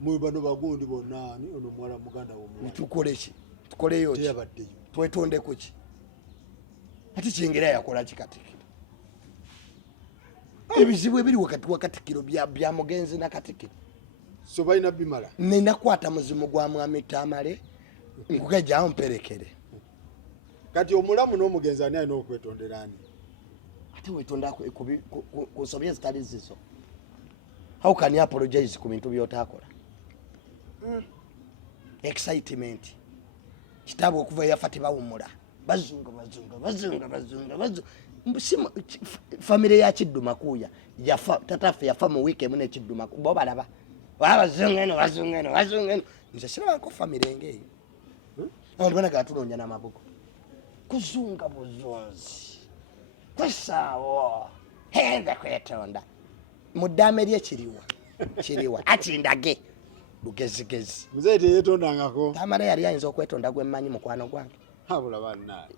mwe bano bagundi bonna ani ono muwala muganda w'omuwala tukole ki tukoleyo ki teyabaddeyo twetondeko ki ate kyengera yakola ki Katikkiro ebizibu ebiri wakati wa Katikkiro bya mugenzi na Katikkiro so balina bimala nenakwata muzimu gwa mwami Tamale nkugajjawo mperekere kati omulamu n'omugenzi ani alina okwetondera ani ate wetonda ku nsobi ezitali zizo how can you apologize ku bintu byotakola excitement kitabu okuva yafa tebawumula bazunga family ya Kidduma kuya yafa tatafe yafa mu week emune Kidduma bo balaba bazungeno nze siraba ko family ngeyo abantu bana gatulonja n'amabugo kuzunga buzonzi kwesaawo henga kwetonda mudame lye kiriwa atindage lugezigezi muzee teyetondangako Tamale yali ayinza okwetonda gwemanyi mukwano gwange habula banna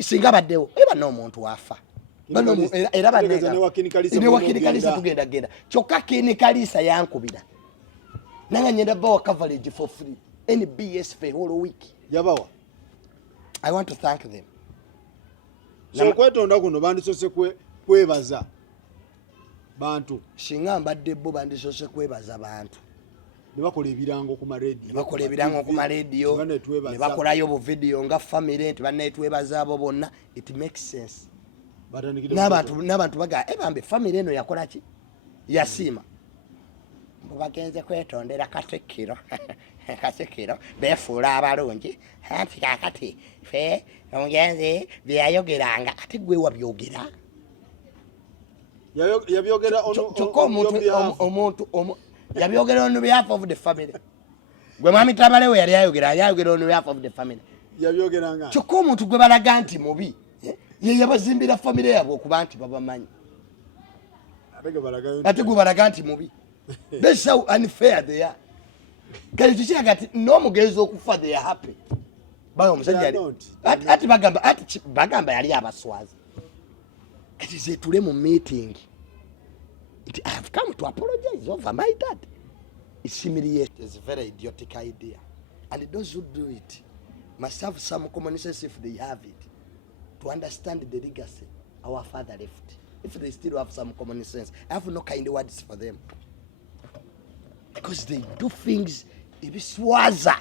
singa baddewo eba n'omuntu wafa era ne wakini kalisa tugenda kyokka kini kalisa yankubira nanga nyenda bawa coverage for free NBS for whole week yabawa I want to thank them so kwetonda kuno bandisose kwebaza bantu singa mbadde bo bandisose kwebaza bantu nebakola ebirango ku maradio nebakolayo bu video nga family nti banetwebaza abo bonna it makes sense n'abantu baga ebambe family eno yakola ki yasima bagenze kwetondera Katikkiro Katikkiro befuula abalungi anti kakati fe omugenzi byayogeranga ate gwe wabyogera yabyogera omuntu yabyogera on behalf of the family gwe mwami Tamale we yali ayogera on behalf of the family yabyogeranga kyokka omuntu gwe balaga nti mubi ye yabazimbira family yabwe okuba nti babamanyi ate gwe balaga nti mubi that's how unfair they are kali tukiraga ati n'omugenzi okufa they are happy bayo omusajja ati bagamba yali abaswazi kati zetule mu meeting I have come to apologize over my dad. It's humiliating. It's a very idiotic idea. And those who do it must have some common sense if they have it, to understand the legacy our father left. If they still have some common sense, I have no kind of words for them. Because they do things ebiswaza.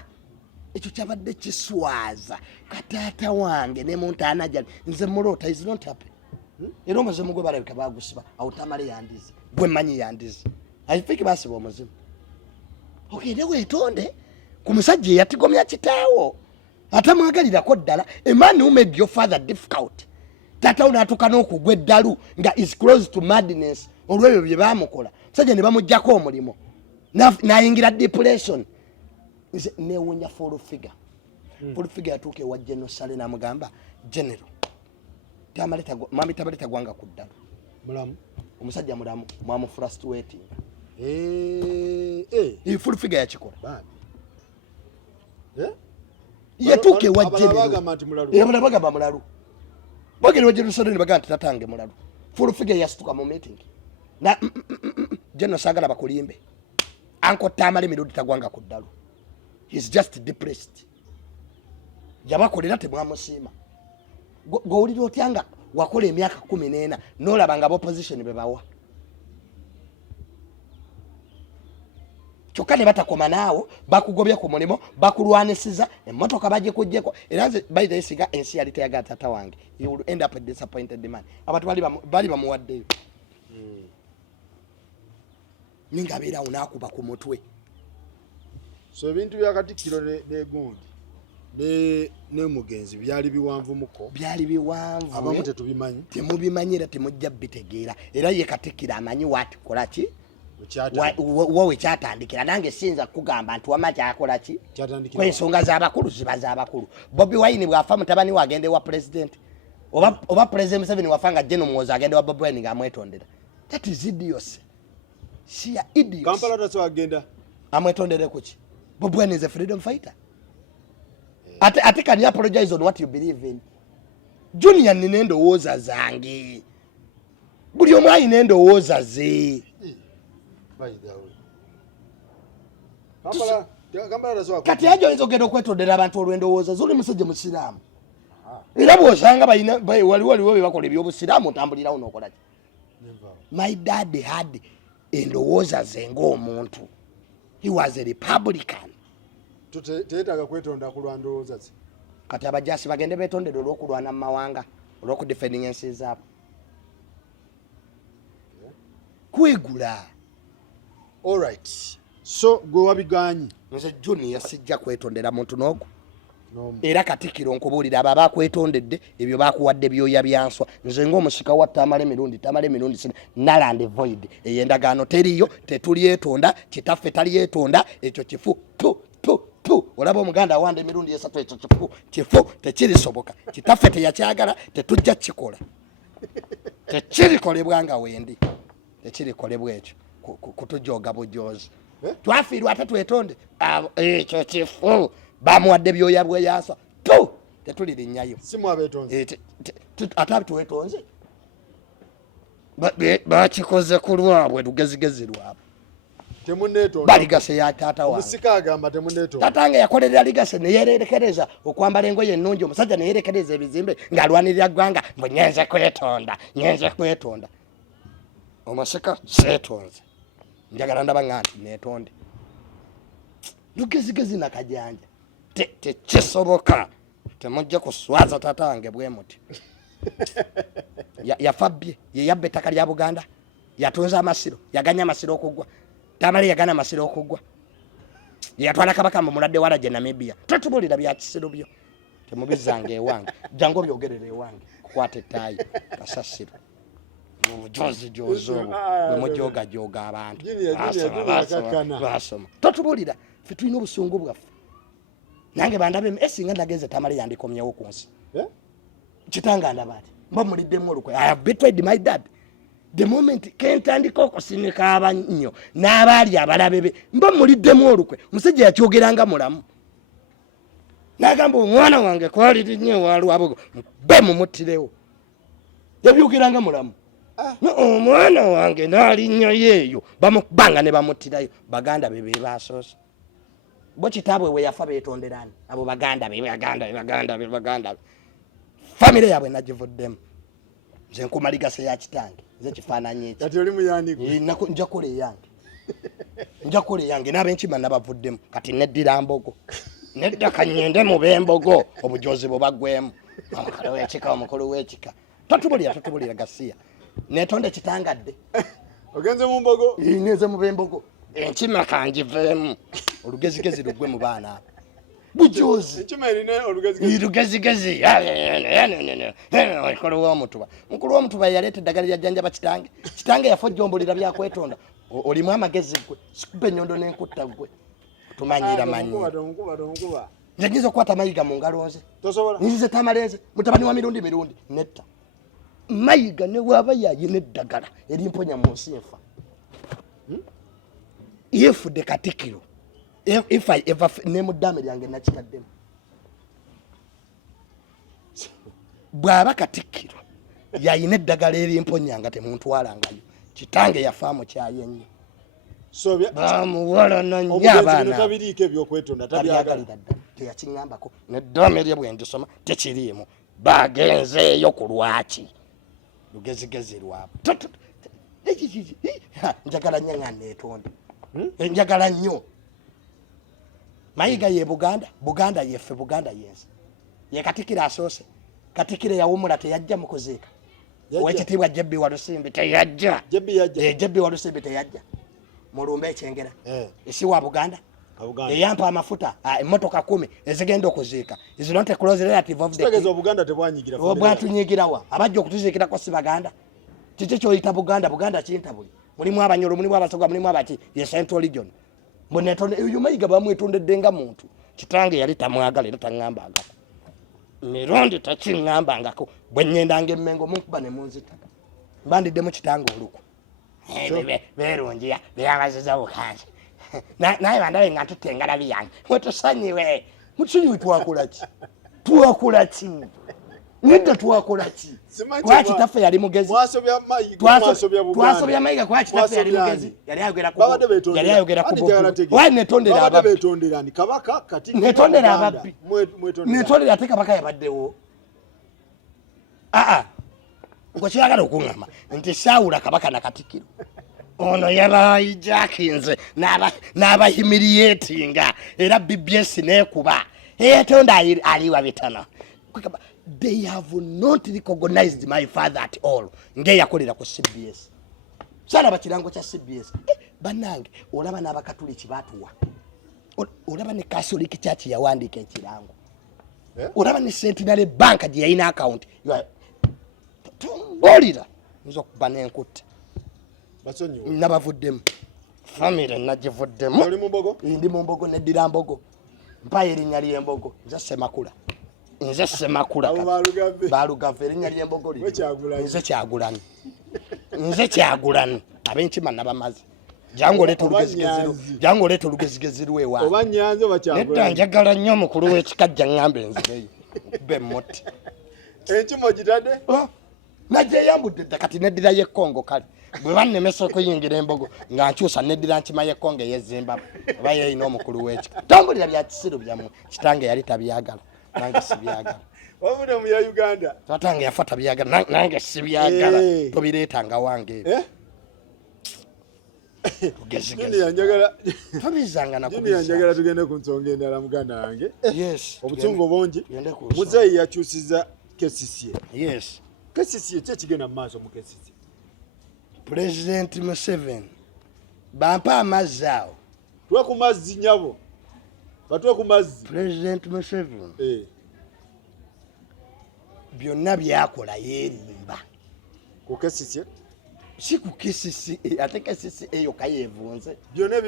Ekyo kyabadde kiswaza. Katata wange ne muntu anajja nze mulota is not happy. Era omuzimu gwe balabika bagusiba awo Tamale yandize gwe manyi yandize ayifiki basiba omuzimu ogende weetonde ku musajja eyatigomya kitaawo atamwagalirako ddala a man who made your father difficult tata unaatuka n'okugwa eddalu nga is close to madness olw'ebyo bye baamukola musajja ne bamuggyako omulimo n'ayingira depression nze neewunya full figure yatuuka ewa General Sale n'amugamba general Mwami Tamale tagwanga ku ddalu mulamu omusajja mulamu mwamu frustrating full figure yakikola yatuuka ewa General bagamba mulalu bagenda wa General Sale ne bagamba nti tatange mulalu full figure yasituka mu meeting na General sagala bakulimbe Uncle Tamale Mirudi tagwanga ku ddalu he's just depressed yabakolera temwamusiima gowulira otyanga wakola emyaka 14 n'olaba nga opposition bebawa kyokka ne batakoma naawo bakugobya ku mulimo bakulwanisiza emmotoka bajje kujjeko era nze bayita esiga ensi yali teyaga tata wange you will end up a disappointed man abantu bali bamuwaddeyo ninga beera unaakuba ku mutwe so ebintu bya Katikkiro ne gundi ne mugenzi byali biwanvu muko byali biwanvu abamu temubimanyira temujja bitegeera era ye Katikkiro amanyi wati kola ki wowe kyatandikira nange sinza kugamba nti wama kyakola ki kwensonga z'abakulu ziba z'abakulu Bobi Wine bwafa mutabani wagende wa president oba president Museveni wafanga General Muhoozi agende wa Bobi Wine ng'amwetondera That is idiocy. She are idiots. Kampala taso agenda. Amwetondere kuchi. Bobi Wine is a freedom fighter. Ate can you apologize on what you believe in? Junior ninendo woza zangi. Buli omwa inendo woza ze. By the way. Kampala taso kati ajo nzogero kwetondera abantu olwendo woza zuli musajja musiramu. Era bwosanga wali bakola ebyobusiramu ntambulira uno okola. My dad had endowooza ze ng'omuntu. He was a Republican. Tetaaga kwetonda kulwandowooza ze. Kati abajasi bagende betondera olw'okulwana mu mawanga olw'okudefending ensi zaabwe. Kwegula. All right. So gwe wabiganyi. Nze Junior sijja kwetondera muntu n'ogwo. No. Era Katikkiro nkubuulira abo abakwetondedde ebyo bakuwadde byoya byanswa. Nze ng'omusika wa tamale emirundi sina naland void ey'endagaano teriyo tetulyetonda kitaffe talyetonda ekyo kifu tu olaba omuganda awanda emirundi esatu ekyo kifu tekirisoboka kitaffe teyakyagala tetujja kikola tekirikolebwa nga wendi tekirikolebwa ekyo kutujoga bujozi twafiirwa ate twetonde ekyo kifu bamuwadde byoya bweyaswa tetulirinnyayo simu abeetonze ate tuwetonze bakikoze ku lwabwe lugezigezi lwabwe temuneetonda baligase ya taata wange omusika agamba temuneetonda tatange yakolerera ligase neyerekereza okwambala engoye ennungi omusajja neyerekereza ebizimbe ng'alwanirira ggwanga mbu nyenze kwetonda omusika seetonze njagala ndaba nga nti neetonde lugezigezi nakajanja tekisoboka temujja kuswaza taata wange bwe muti yafabbye yeyabba ettaka lya Buganda yatunza amasiro yaganya amasiro okugwa tamale yagana amasiro okugwa yatwala kabaka mu muladde wala je Namibia tetubulira bya kisiro byo temubizange ewange jango byogerere ewange kukwata ettayi kasasiro mujozi jozo bwe abantu basoma tetubulira ffe tulina obusungu bwaffe nange bandabe esinga nagenze tamale yandikomyewo ku nsi kitanga ndabati mba muliddemu olukwe I have betrayed my dad the moment kentandika okusinika abannyo n'abaali abalabe be mba muliddemu olukwe musajja yakyogeranga mulamu n'agamba omwana wange kwaliri nnyo walwabo be mumuttirewo yabyogeranga mulamu omwana wange naali nnyo yeeyo bamukubanga ne bamuttirayo baganda be basoose bo kitaabwe we yafa beetonderani abo baganda be family yabwe nagivuddemu nze nkumaligase ya kitange nze kifaananyi eki kati oli muyandiku nja kola eyange n'abenkima nabavuddemu kati neddira mbogo nedda kanyende mu b'embogo obujozi bubagwemu omukulu w'ekika totubulira gasiya netonde kitangadde ogenze mu mbogo neze mu b'embogo enkima kangiveemu olugezigezi lugwe mu baana abo bujozi enkima erina olugezigezi mukulu w'omutuba yaleeta eddagala lyajjanjaba kitange yafojjombulira byakwetonda olimu amagezi gwe sikuba enyondo n'enkutta gwe tumanyira manyi nze nyiza okukwata mayiga mu ngalo nze nzize tamalenze mutabani wa mirundi netta mayiga ne waba yayina eddagala erimponya mu nsi enfa yefudde Katikkiro if I ever name dame lyange nakitaddemu bwaba Katikkiro yayina eddagala erimponyanga temuntwalangayo kitange yafaamu kyayenye so bamuwala nanya abaana tabiriiko ebyokwetonda tabyagalira dda teyakiŋŋambako neddame lye bwe ndisoma tekiriimu bagenzeeyo ku lwaki lugezigezi lwabwe njagala nnyo nga neetonda njagala nnyo mayiga ye Buganda yeffe Buganda yensi ye Katikkiro asoose Katikkiro yawumula teyajja mu kuziika owekitiibwa Jebbi Walusimbi teyajja Jebbi Walusimbi teyajja mulumba ekyengera esi wa Buganda eyampa amafuta emmotoka 10 ezigenda okuziika is not a close relative of the Buganda tebwanyigira obwatunyigirawa abajja okutuziikirako si Baganda kiki kyoyita Buganda kintabuli mulimu abanyolo mulimu abasoga mulimu abaki ye Central Region mbonetonde uyu mayiga bamwetondedde nga muntu kitange yali tamwagala era taŋŋambangako mirundi takiŋŋambangako bwe nnyendanga emmengo munkuba ne munzita mbandiddemu kitange olukwe berungiya byabaziza bukanje naye bandabe nga tutengala biyange mutusanyiwe twakola ki nedda twakola ki lwaki taffe yali mugezi twasobya mayiga kwaki taffe yali mugezi yali ayogera netondera ababbi netondera ate kabaka yabaddewo gwekiragala okuŋŋama nti saawula kabaka na Katikkiro ono yabayijakinze n'abahimiriyetinga era BBS neekuba eyatonda aliwa bitano. They have not recognized my father at all. Ngeyakolera ku CBS. Salaba kirango kya CBS. Banange olaba n'abakatuliki batuwa. Olaba ne Catholic Church yawandika ekirango. Olaba ne Centenary Bank gye yalina account. Tumbolira nzo kuba n'enkutte. Nabavuddemu. Family nagivuddemu. Oli mu Mbogo? Ndi mu Mbogo neddira Mbogo. Mpaye erinnya ly'Embogo. Nze Semakula. Nze Semakula. Balugave erinnya ly'Embogo lino. Nze Kyagulanyi. Nze Kyagulanyi. Abenkima nabamaze. Jango leto olugezigezi lwewa. Oba Nyanzi oba Kyagulanyi. Nedda njagala nnyo omukulu w'ekikajja ng'ambe nzireyo. Be muti. Enkima ogitadde? Najja yambudde dda kati neddira y'Ekkongo kale. Bwe bannemesa okuyingira Embogo nga nkyusa neddira nkima y'Ekkongo ey'eZimbabwe. Oba yeeyina omukulu w'ekika. Tambulira bya kisiru byammwe. Kitange yali tabyagala. Nange sibyagala. Wabudde mu ya Uganda. Tatange yafa tabyagala. Nange sibyagala. Tobireetanga wange ebyo. Tobizanga na kubizanga. Njagala tugende ku nsonga endala muganda wange. Yes. Obusungu bungi. Muzeeyi yakyusiza KCCA. Yes. KCCA kyekigenda mu maaso mu KCCA. President Museveni bampa amazzi awo. Tuwe ku mazzi nyabo. Batuwe ku mazzi. President Museveni. Byonna byakola yeerimba. Ku KCCA? Si ku KCCA, ate KCCA yokka yeevunze. Byonna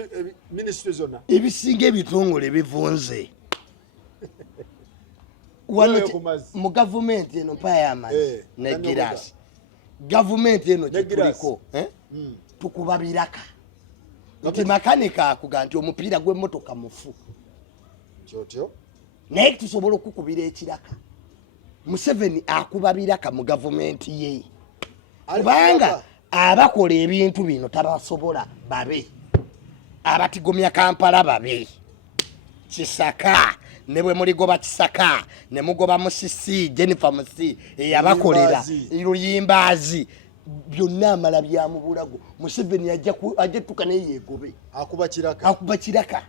ministry zonna. Ebisinga ebitongole bivunze. Wano mu gavumenti eno mpaya y'amazzi ne girasi. Gavumenti eno kituliko tukuba biraka. Nti makanika akuga nti omupiira gw'emmotoka mufu. Kyotyo. Naye tusobola okukubira ekiraka. Museveni akuba biraka mu gavumenti ye. Kubanga abakola ebintu bino tabasobola babe. Abatigomya Kampala babe. Kisaka ne bwe muligoba Kisaka ne mugoba Musisi Jennifer Musisi eyabakolera Luyimbazi byonna amala bya mu bulago. Museveni ajja tuka ne yegobe akuba kiraka.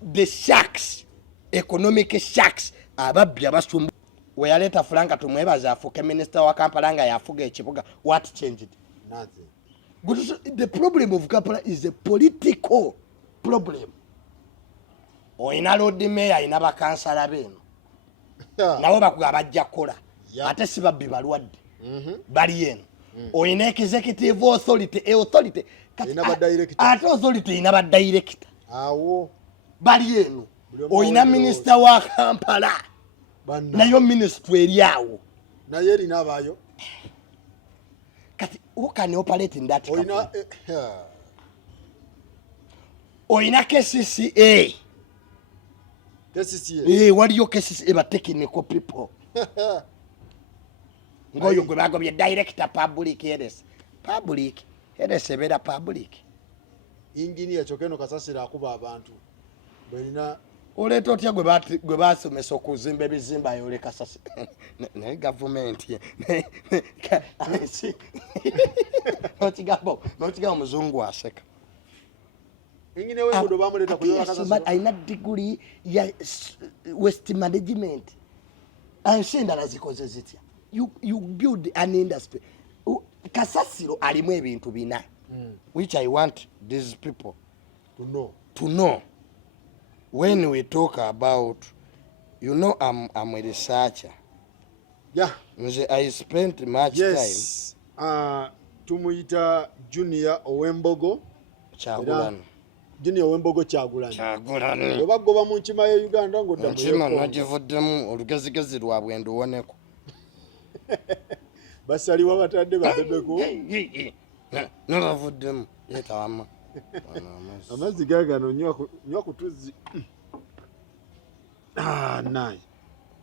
The sharks, economic sharks, ababbi abasumbu. We yaleta Franka tumwebaza afuke minister wa Kampala nga yafuga ekibuga. What changed? Nothing. The problem of Kampala is a political problem. Oyina Lord Mayor ayina bakansala beno. Nabo bakuga bajja kola. Ate si babbi balwadde. Bali eno. Oyina executive authority, authority. Ate authority ina ba director. Awo. Bali eno. Oyina minister wa Kampala. Nayo ministry eriawo. Naye erina abayo. Kati who can operate in that? Oyina KCCA. What do you KCCA about technical people? Ngoyo gwe bagobye director public headers. Public headers ebera public. Engineer Chokeno Kasasira akuba abantu. Bwelina oleto tya gwe basomesa okuzimba ebizimba yole Kasasi. Ne government ye. Notigabo muzungu aseka. Ingine we mudo bamuleta kuyola Kasasi. Aina degree ya waste management. Ansenda lazikoze zitya. You build an industry. Kasasiro alimu ebintu bina. Which I want these people to know. When we talk about, you know, I'm a researcher. Yeah. I spent much time. Tumuita Junior Owembogo. Kyagulanyi. Junior Owembogo Kyagulanyi. Kyagulanyi. Obagoba mu nkima ya Uganda ngodda mu nkima nagivuddemu olugezigezi lwabwe nduwoneko. Basaliwa batadde babebeko. N'obavuddemu leeta wamma. Amazzi gaagano nywa kutuzi. Naye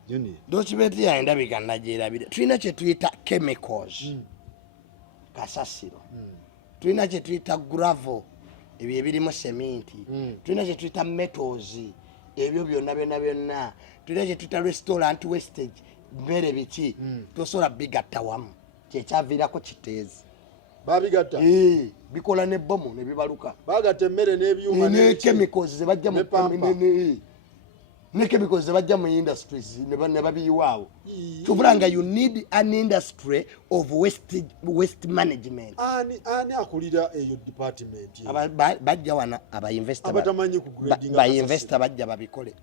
Junior. Dokimenti yange ndabika nagyerabira. Tulina kye tuyita chemicals. Kasasiro. Tulina kye tuyita gravel. Ebyo ebirimu seminti. Tulina kye tuyita metals. Ebyo byonna. Tulina kye tuyita restaurant wastage. Mmere biki. Tosobola bigatta wamu. Kyekyaviirako kiteezi. Babigatta? Bikola ne bomu ne bibaluka. Bagatta emmere n'ebyuma ne chemicals ze bajja mu ne chemicals ze bajja mu industries ne babiyiwaawo. Tubulanga you need an industry of waste management. Ani akulira eyo department. Bajja wana aba investor. Abatamanyi ku grading. Ba investor bajja babikole.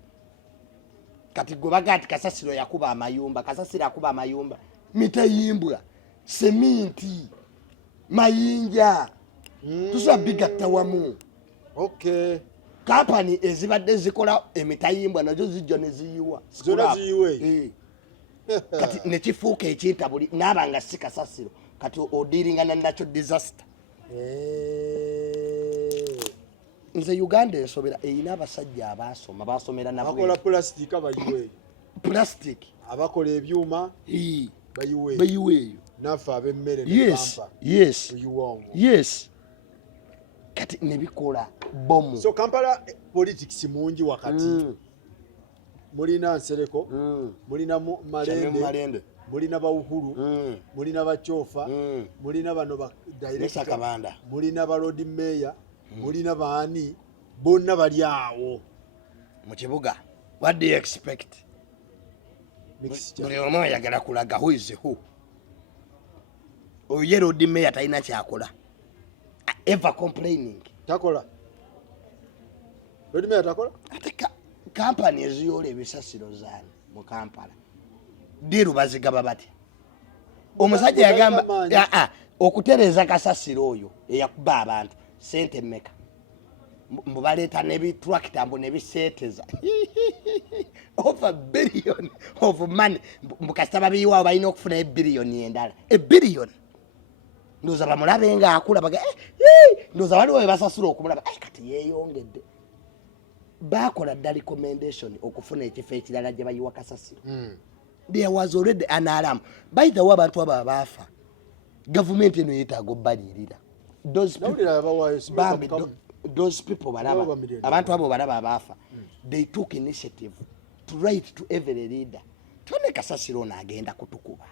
Kati gwe bagati Kasasiro yakuba amayumba. Kasasiro yakuba amayumba. Mitayimbwa. Seminti. Mayinja. Tusa bigatta wamu. Okay. Company ezibadde zikola emitayimbwa nazo zijja ne ziyiwa. Zona ziyiwe. Kati ne kifuuka ekintabuli n'abanga si Kasasiro. Kati odiringana nacho disaster. Nze Uganda ensobera eyina abasajja abasoma basomera nabo. Bakola plastic abayiwe. Plastic. Abakola ebyuma. Bayiwe. Bayiwe. Nafa abemmere ne pampa. Yes. Kati nebikola bomu. So Kampala politics mungi wakati. Mulina Nsereko, mulina Malende, mulina Bawuhuru, mulina Bachofa, mulina bano ba director, mulina ba road mayor, mulina baani bonna bali awo mu kibuga. What do you expect? Buli omu ayagala kulaga who is who. Oye road mayor talina kyakola. Ever complaining. Takola. Road mayor takola? Ateka company eziyola ebisasiro zaani mu Kampala. Diru bazigaba bati. Omusajja yagamba okutereza kasasiro oyo eyakuba abantu sente mmeka. Mbaleeta n'ebitrakita mbu nebiseeteza. Over billion of money. Mbukasita babiyiwaawo balina okufuna ebbiliyoni endala. Ebbiliyoni. Ndoza bamulabe nga akula baga ndoza waliwo ebasasula okumulaba kati yeeyongedde. Bakola dda recommendation okufuna ekifo ekirala gye bayiwa Kasasiro. There was already an alarm. By the way, abantu aba baafa. Government eno yeetaaga obbalirira. Those people balaba. Abantu abo balaba abaafa. They took initiative to write to every leader. Tone Kasasiro n'agenda kutukuba.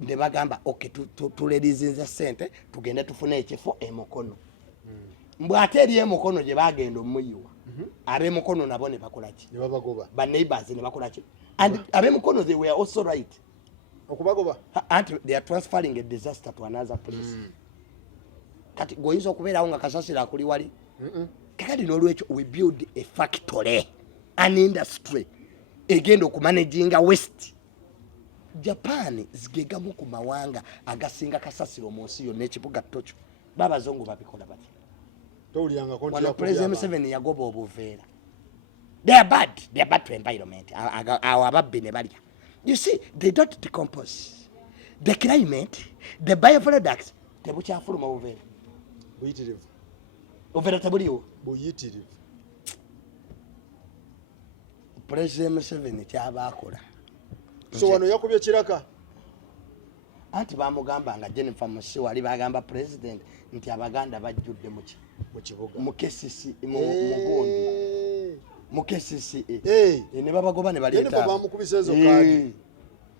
Ne bagamba okay tuledizinze sente tugende tufune ekifo emukono. Mbwate eri emukono gye bagenda omuyiwa. Abemukono nabo ne bakola ki? Ne babagoba. Ba neighbors ne bakola ki? And abemukono they were also right. Okubagoba. And they are transferring a disaster to another place. Kati goyinza okubeerawo nga Kasasiro akuli wali. Kakati n'olwekyo we build a factory, an industry egenda okumanaginga waste. Japan zigegamu ku mawanga agasinga Kasasiro mu nsi yonna ekibuga Tokyo. Babazungu babikola bati. When President Museveni yagoba obuveera. They are bad to environment. Our babbi ne balya. You see, they don't decompose. The climate, the bioproducts, tebukyafuluma obuveera. Buyitirivu. Obuveera tebuliwo. Buyitirivu. President Museveni kyabaakola. So wano yakubye kiraka. Anti bamugamba nga Jennifer Musi wali bagamba president nti abaganda bajjudde mu kibuga. Mu kesisi mu Bundi. Mu kesisi ne babagoba ne baleeta. Jennifer bamukubisezo kadi.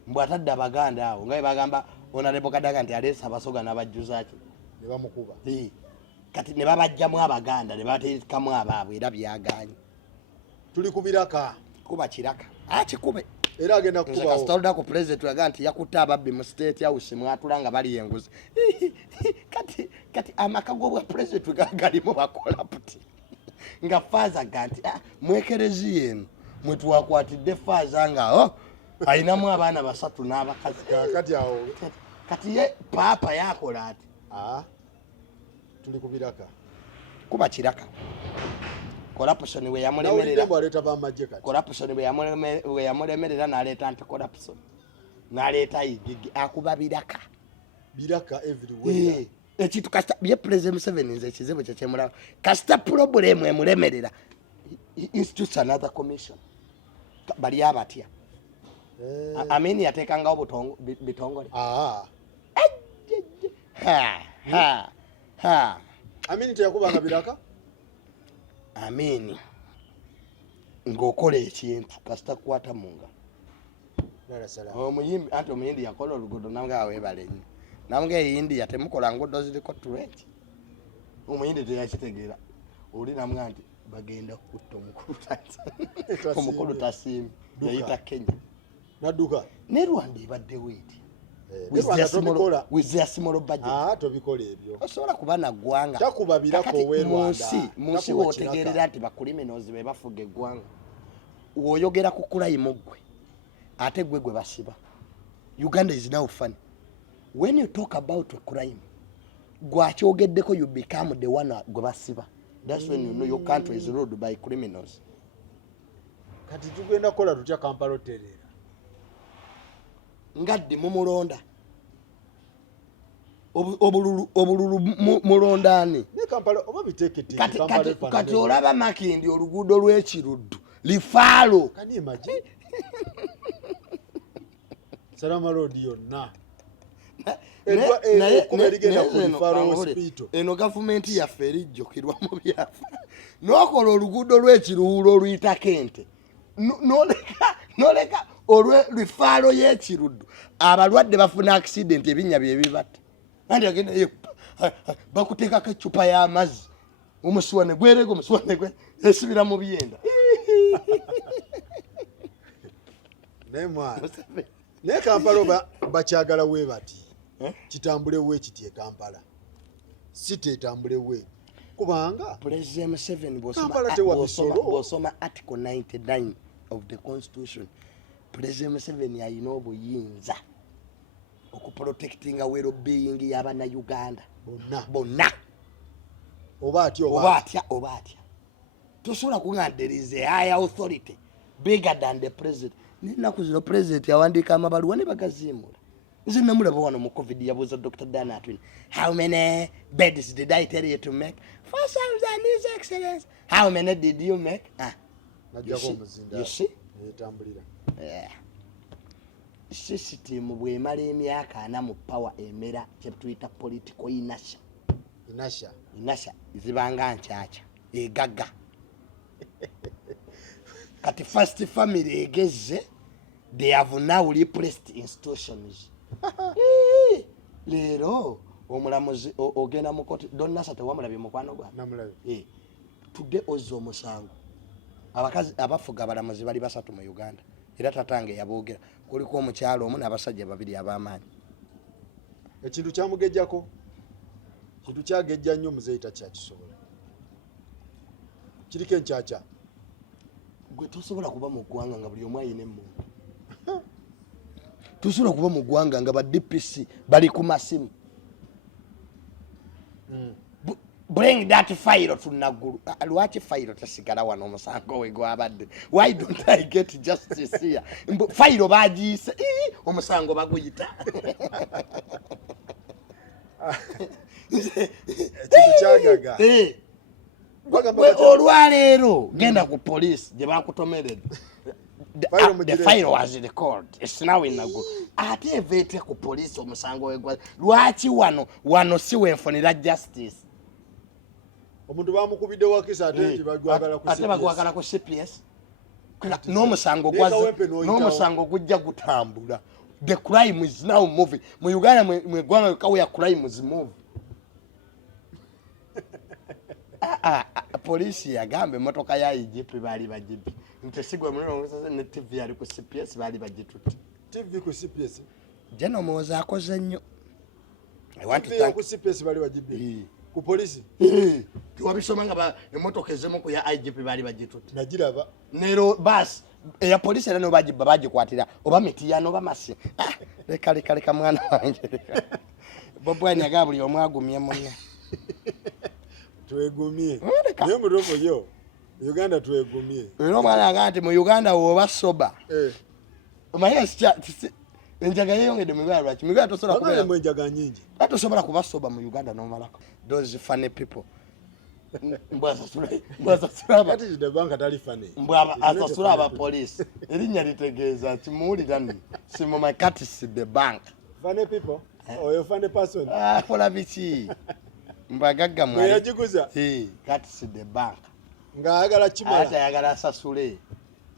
Mbw atadde abaganda awo nga bagamba Honorable Kadaga nti aleesa abasoga n'abajjuza ki. Ne bamukuba. Kati ne babajjamu abaganda ne bateekamu abaabwe era byaganye. Tuli kubiraka. Kuba kiraka. Kikube. Era agenda kukubawo. Kasitolda ku president waga nti yakuta ababbi mu state house mwatulanga bali yenguzi. Kati amaka gobwa president galimu bakola puti. Nga faza ganti mwekerezi yenu mwetuwakwatidde faza nga ayinamu abaana basatu n'abakazi. Kati awo. Kati ye papa yakola ati. Tuli kubiraka. Kuba kiraka. Corruption we yamulemerera. Corruption we yamulemerera n'aleeta anti corruption. N'aleeta akuba biraka. biraka everywhere. Ekintu kasita bye President Museveni nze kizibu kye kyemulaba kasita problem emulemerera institutes another commission bali abatya amini yatekangawo bitongole amini teyakubanga biraka amini ng'okola ekintu kasita kukwata munga omuyimbi anti omuyindi yakola oluguudo namga aweebale nnyo namga eyindi yatemukola nguudo ziriko turenti omuyindi teyakitegeera oli namga nti bagenda kutta omukulu tasiimi yayita Kenya nadduka ne Rwanda ebaddewo eti with their small budget tobikola ebyo osobola kuba na ggwanga takubabirako we Rwanda munsi wootegeerera nti bakuliminozi be bafuga eggwanga woyogera ku kulayimu gwe ate gwe basiba. Uganda is now funny when you talk about a crime gwakyogeddeko you become the one gwe basiba. That's when you know your country is ruled by criminals. Kati tugenda kola tutya Kampala oterera ngaddi mumulonda obululu mulondani ne Kampala oba bitekete Kampala kati olaba Makindi oluguudo lw'ekiruddu lifaalo kani imaji Salama Road yonna eno gavumenti yaffe erijjukirwa mu byafa n'okola oluguudo lw'ekiruwulo oluyita Kente noleka olw'ebifaalo y'ekiruddu abalwadde bafuna accident ebinnya bye bibatta anti agenda bakuteekako eccupa y'amazzi omusiwane gwerego omusiwane gwe esibira mu byenda ne Kampala bakyagala we bati kitambule we kiti Kampala site etambule we kubanga President Museveni bw'osoma article 99 of the constitution President Museveni alina obuyinza okuprotectinga well-being y'abana Uganda bonna oba atya tosobola kuŋŋamba there is a higher authority bigger than the president. N'ennaku zino president yawandiika amabaluwa ne bagaziimula. Nze namulaba wano mu COVID yabuuza Dr. Dan Atwine, how many beds did I tell you to make? 4,000, His Excellency. How many did you make? You see? Yeah. System bw'emala emyaka 4 mu power emera kye tuyita political inertia zibanga nkyakya egagga kati first family egeze they have now replaced institutions. Leero omulamuzi ogenda mu koti Donnasa tewamulabye mukwano gwa namulabye tudde ozza omusango abakazi abafuga abalamuzi bali 3 mu Uganda era tatange yaboogera kuliko omukyalo omu n'abasajja 2 ab'amaanyi. Ekintu kyamugejjako kintu kyagejja nnyo muzeeyi takyakisobola kiriko enkyakya gwe tosobola kuba mu ggwanga nga buli omu ayina emmundu tosobola kuba mu ggwanga nga ba DPC bali ku masimu bring that file to Naguru. Lwaki file tasigala wano omusango we gwabadde? Why don't I get justice here? File bagiise omusango baguyita kyagaga olwaleero genda ku police gye bakutomeredde. The file was recalled. It's now in Naguru. Ate evete ku police omusango we gwa lwaki wano si wenfunira justice. Omuntu bamukubidde wakisa ate bagwagala ku CPS n'omusango gujja gutambula. The crime is now moving. Mu Uganda mwegwanga kawe ya crime is moving. Polisi yagambe motoka ya IGP bali bajibi ntesigwa muno ne TV ali ku CPS bali bagitutte. TV ku CPS jeno moza akoze nnyo. I want to thank ku CPS bali bajibi ku polisi tiwabisoma nga emotoka ezemu ku ya IGP bali bagitutte. Nagiraba nero bas ya polisi era no bagikwatira oba mitiyano bamasi leka mwana wanje Bobo anyaga buli omwagumye munne twegumye naye muromo yo Uganda twegumye era mwana agati mu Uganda woba soba omaye enjaga yeyongedde mu Uganda lwaki? Mu Uganda tosobola kubeera mu enjaga nyingi. Tosobola kubasoba mu Uganda n'omalako. Those funny people. Mbwasasula Kati the bank atali funny. Mbwasasula abapoliisi. Erinnya litegeeza kimuwulira nno. Simoma Curtis the bank. Funny people? Or you funny person? Kola biki? Mbagagga mwali. Yajiguza? Curtis the bank. Ng'ayagala kimala. Ate ayagala asasule.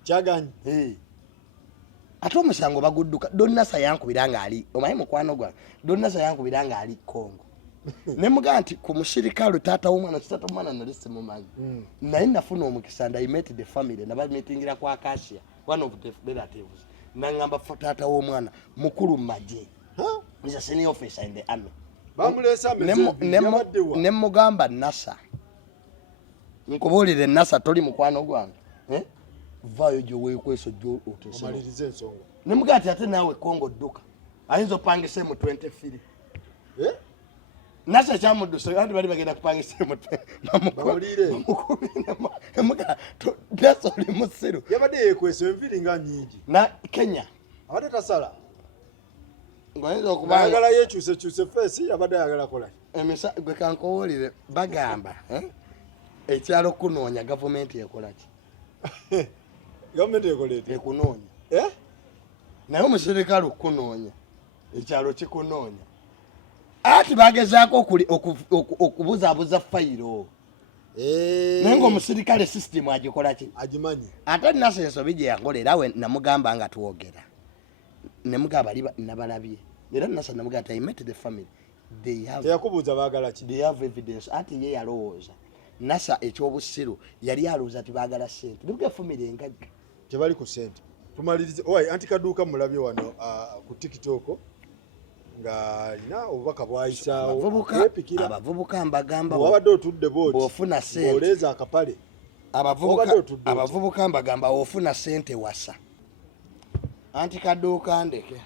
Kyaganyi? Ate omusango bagudduka. Donnasa yankubira ng'ali. Omanyi mukwano gwange. Donnasa yankubira ng'ali Congo. Nemuga nti ku musirikale taata w'omwana kitata omwana nali simumanyi. Naye nafuna omukisa and I met the family naba meetingira kwa Acacia, one of the relatives. Nangamba taata w'omwana mukulu maje. He's a senior officer in the army. Bamulesa nemugamba Nasa. Nkubulire Nasa toli mukwano gwange. Vayo gyo weekweso gyo otese. Omalirize ensonga. Nemuga ati ate nawe Congo dduka. Ayinza opangise mu 23. Nasa chamuduso kandi bali bagenda kupangisa bamulire muka peso li musiru yabade yekwese enviri nga nyingi na Kenya abade tasala ngoyinza okubanga agala yekyuse face yabade agala kola emisa gwe kankowolire bagamba ekyalo kunoonya government ekolaki government ekolete ekunoonya naye omusirikale okunoonya ekyalo kikunoonya ati bagezaako okubuzaabuza fayiro naye ng'omusirikale system agikola ki agimanyi ate Nasa ensobi gye yankolera we namugamba nga twogera nemugamba bali nabalabye era Nasa namugamba ti I met the family teyakubuuza baagala ki they have evidence ati ye yalowooza Nasa ekyobusiru yali alowooza ti baagala ssente nibuga family engagga tebali ku ssente tumalirize owaye anti kaduuka mulabye wano ku TikTok nga ina obubaka bwayisaawo abavubuka mbagamba wabadde otudde booti bw'ofuna ssente oleeza akapale abavubuka mbagamba ofuna ssente wasa anti kaduuka ndeke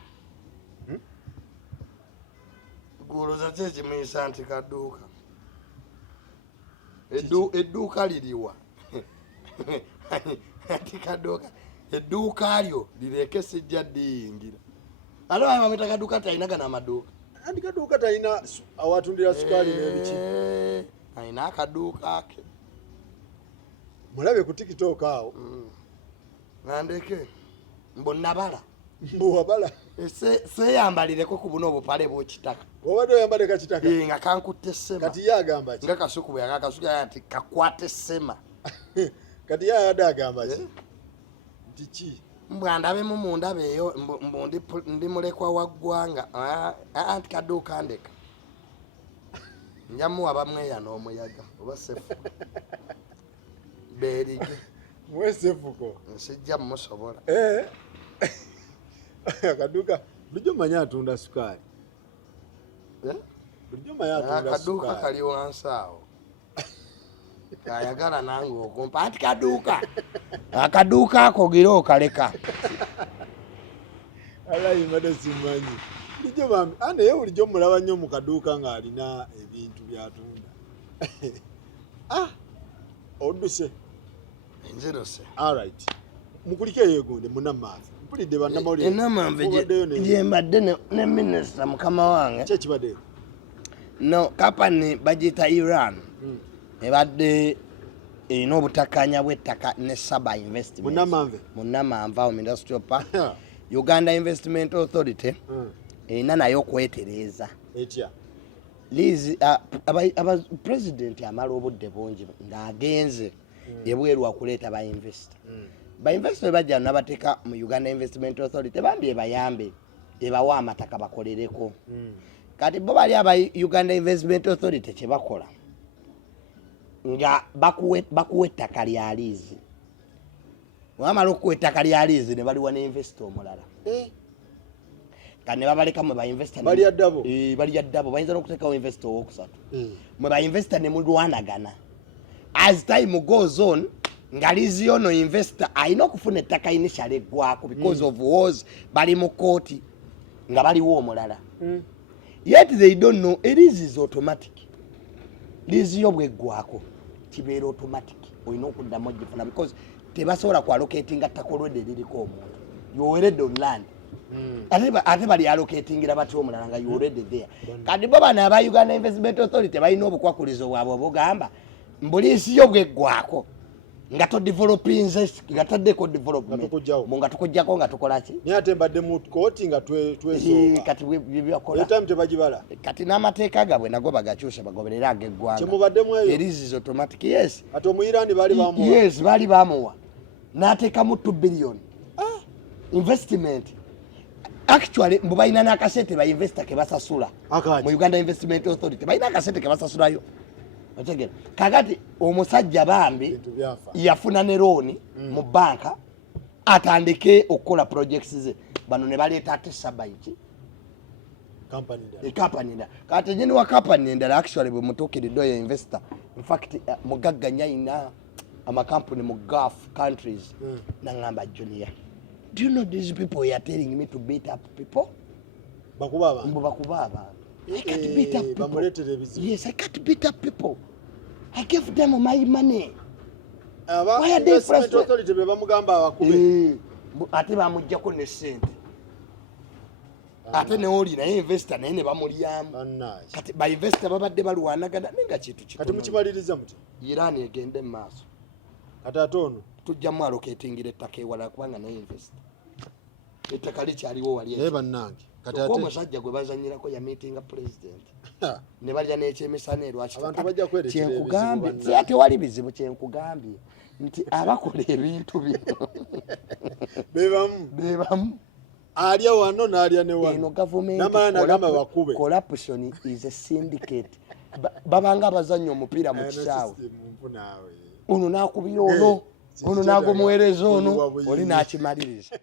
guloza kyekimuyisa anti kaduuka edduuka liriwa anti kaduuka edduuka lyo lireke sijja ddiyingira alo amameta kaduuka talina gana amaduuka andi kaduuka talina awatundira sukaali n'ebiki alina akaduuka ke mulabe ku TikTok awo nandeke mbonnabala mbuwabala seeyambalireko ku buno obupale bw'ekitaka wabadde oyambale kakitaka nga kankutte sema kati ye agamba ki nga kasuku bwe yakakasuku ati kakwate sema kati ye ayadde agamba ki nti ki mbwandabemu mundabe eyo ndi mulekwa wa ggwanga anti kaduuka ndeka njamuwa bamweya n'omuyaga oba sefu berige mwesefuko nsijja mmusobola akaduuka bulijjo manya atunda sukaali bulijjo manya atunda akaduuka kali wansi awo kayagala nange okumpa anti kaduuka akaduuka ako gira okaleka alayimade simanyi bulijjo bambi naye bulijjo mulaba nnyo mu kaduuka ng'alina ebintu byatunda odduse nzirose alright mukuliko eyeegonde munnamaafe mpulidde bannamawulire ennamanve gyembadde ne minisita mukama wange kyekibaddeyo no kapani bagiyita Iran ebadde erina obutakkaanya bw'ettaka ne Saba investment munnamanve awo industrial park Uganda Investment Authority erina nayo okwetereeza etya lizi president amala obudde bungi ng'agenze ebweru akuleeta bainvestor bajja nabateeka mu Uganda Investment Authority bambi ebayambe ebawa amataka bakolereko kati bo bali aba Uganda Investment Authority kye bakola nga bakuwa ettaka lya liizi wamala okuwa ettaka lya liizi ne baliwa n'investor omulala kati ne babaleka mwe bainvestor bali addabo bayinza n'okuteekawo investor owokusatu mwe bainvestor ne mulwanagana as time goes on nga liizi ono investor alina okufuna ettaka initially eggwako because of wars bali mu kooti nga baliwo omulala yet they don't know a lease is automatic liizi yo bweggwako kibeera automatic olina okuddamu ogifuna because tebasobola kwalocatinga ttaka olwedde liriko omuntu yoweredde on land ate bali allocatingira batyo omulala nga you already there kati bo bana aba Uganda Investment Authority balina obukwakulizo bwabwe obugamba mbuliisi yo bweggwako nga to developinze nga taddeko development nga tukujjako nga tukola ki naye ate mbadde mu kooti nga twesooba kati byebakola time tebagibala kati n'amateeka gabwe nago bagakyusa bagoberera ag'eggwanga kyemubaddemu eyo erizizo automatic yes ate omuyirani baali bamuwa yes baali bamuwa n'ateekamu 2 billion investment actually mbu balina n'akasente ba investor ke basasula mu Uganda Investment Authority balina akasente ke basasulayo otegera kakati omusajja bambi yafuna ne loan mu banka atandike okukola projects ze bano ne baleeta ate sabaiki company nda kati nyini wa company nda actually bwe mutuukiridde ya investor in fact mugagganya ina ama company mu Gulf countries nangamba Junior, do you know these people you are telling me to beat up people bakubaba I can't beat up people. Yes, I can't beat up people. I gave them my money. Why are they frustrated? Ate bamujjako ne sente. Ate ne oli na investor naye ne bamulyamu. Kati ba investor babadde balwanagana nenga kintu kitono. Kati mukimaliriza muti? Iran egende maaso. Kati atono tujjamu allocating ettaka ewala kubanga ne investor. Ettaka likyaliwo wali. Naye bannange. Kati ate omusajja gwe bazanyirako ya meeting president. Ne balya n'ekyemisana lwaki abantu bajja kwerekera ebizibu ate wali bizibu kyenkugambye nti abakola ebintu bino bebamu alya wano n'alya ne wano corruption is a syndicate babanga abazannya omupiira mu kisaawe ono n'akubira ono n'agumuweereza ono oli n'akimaliriza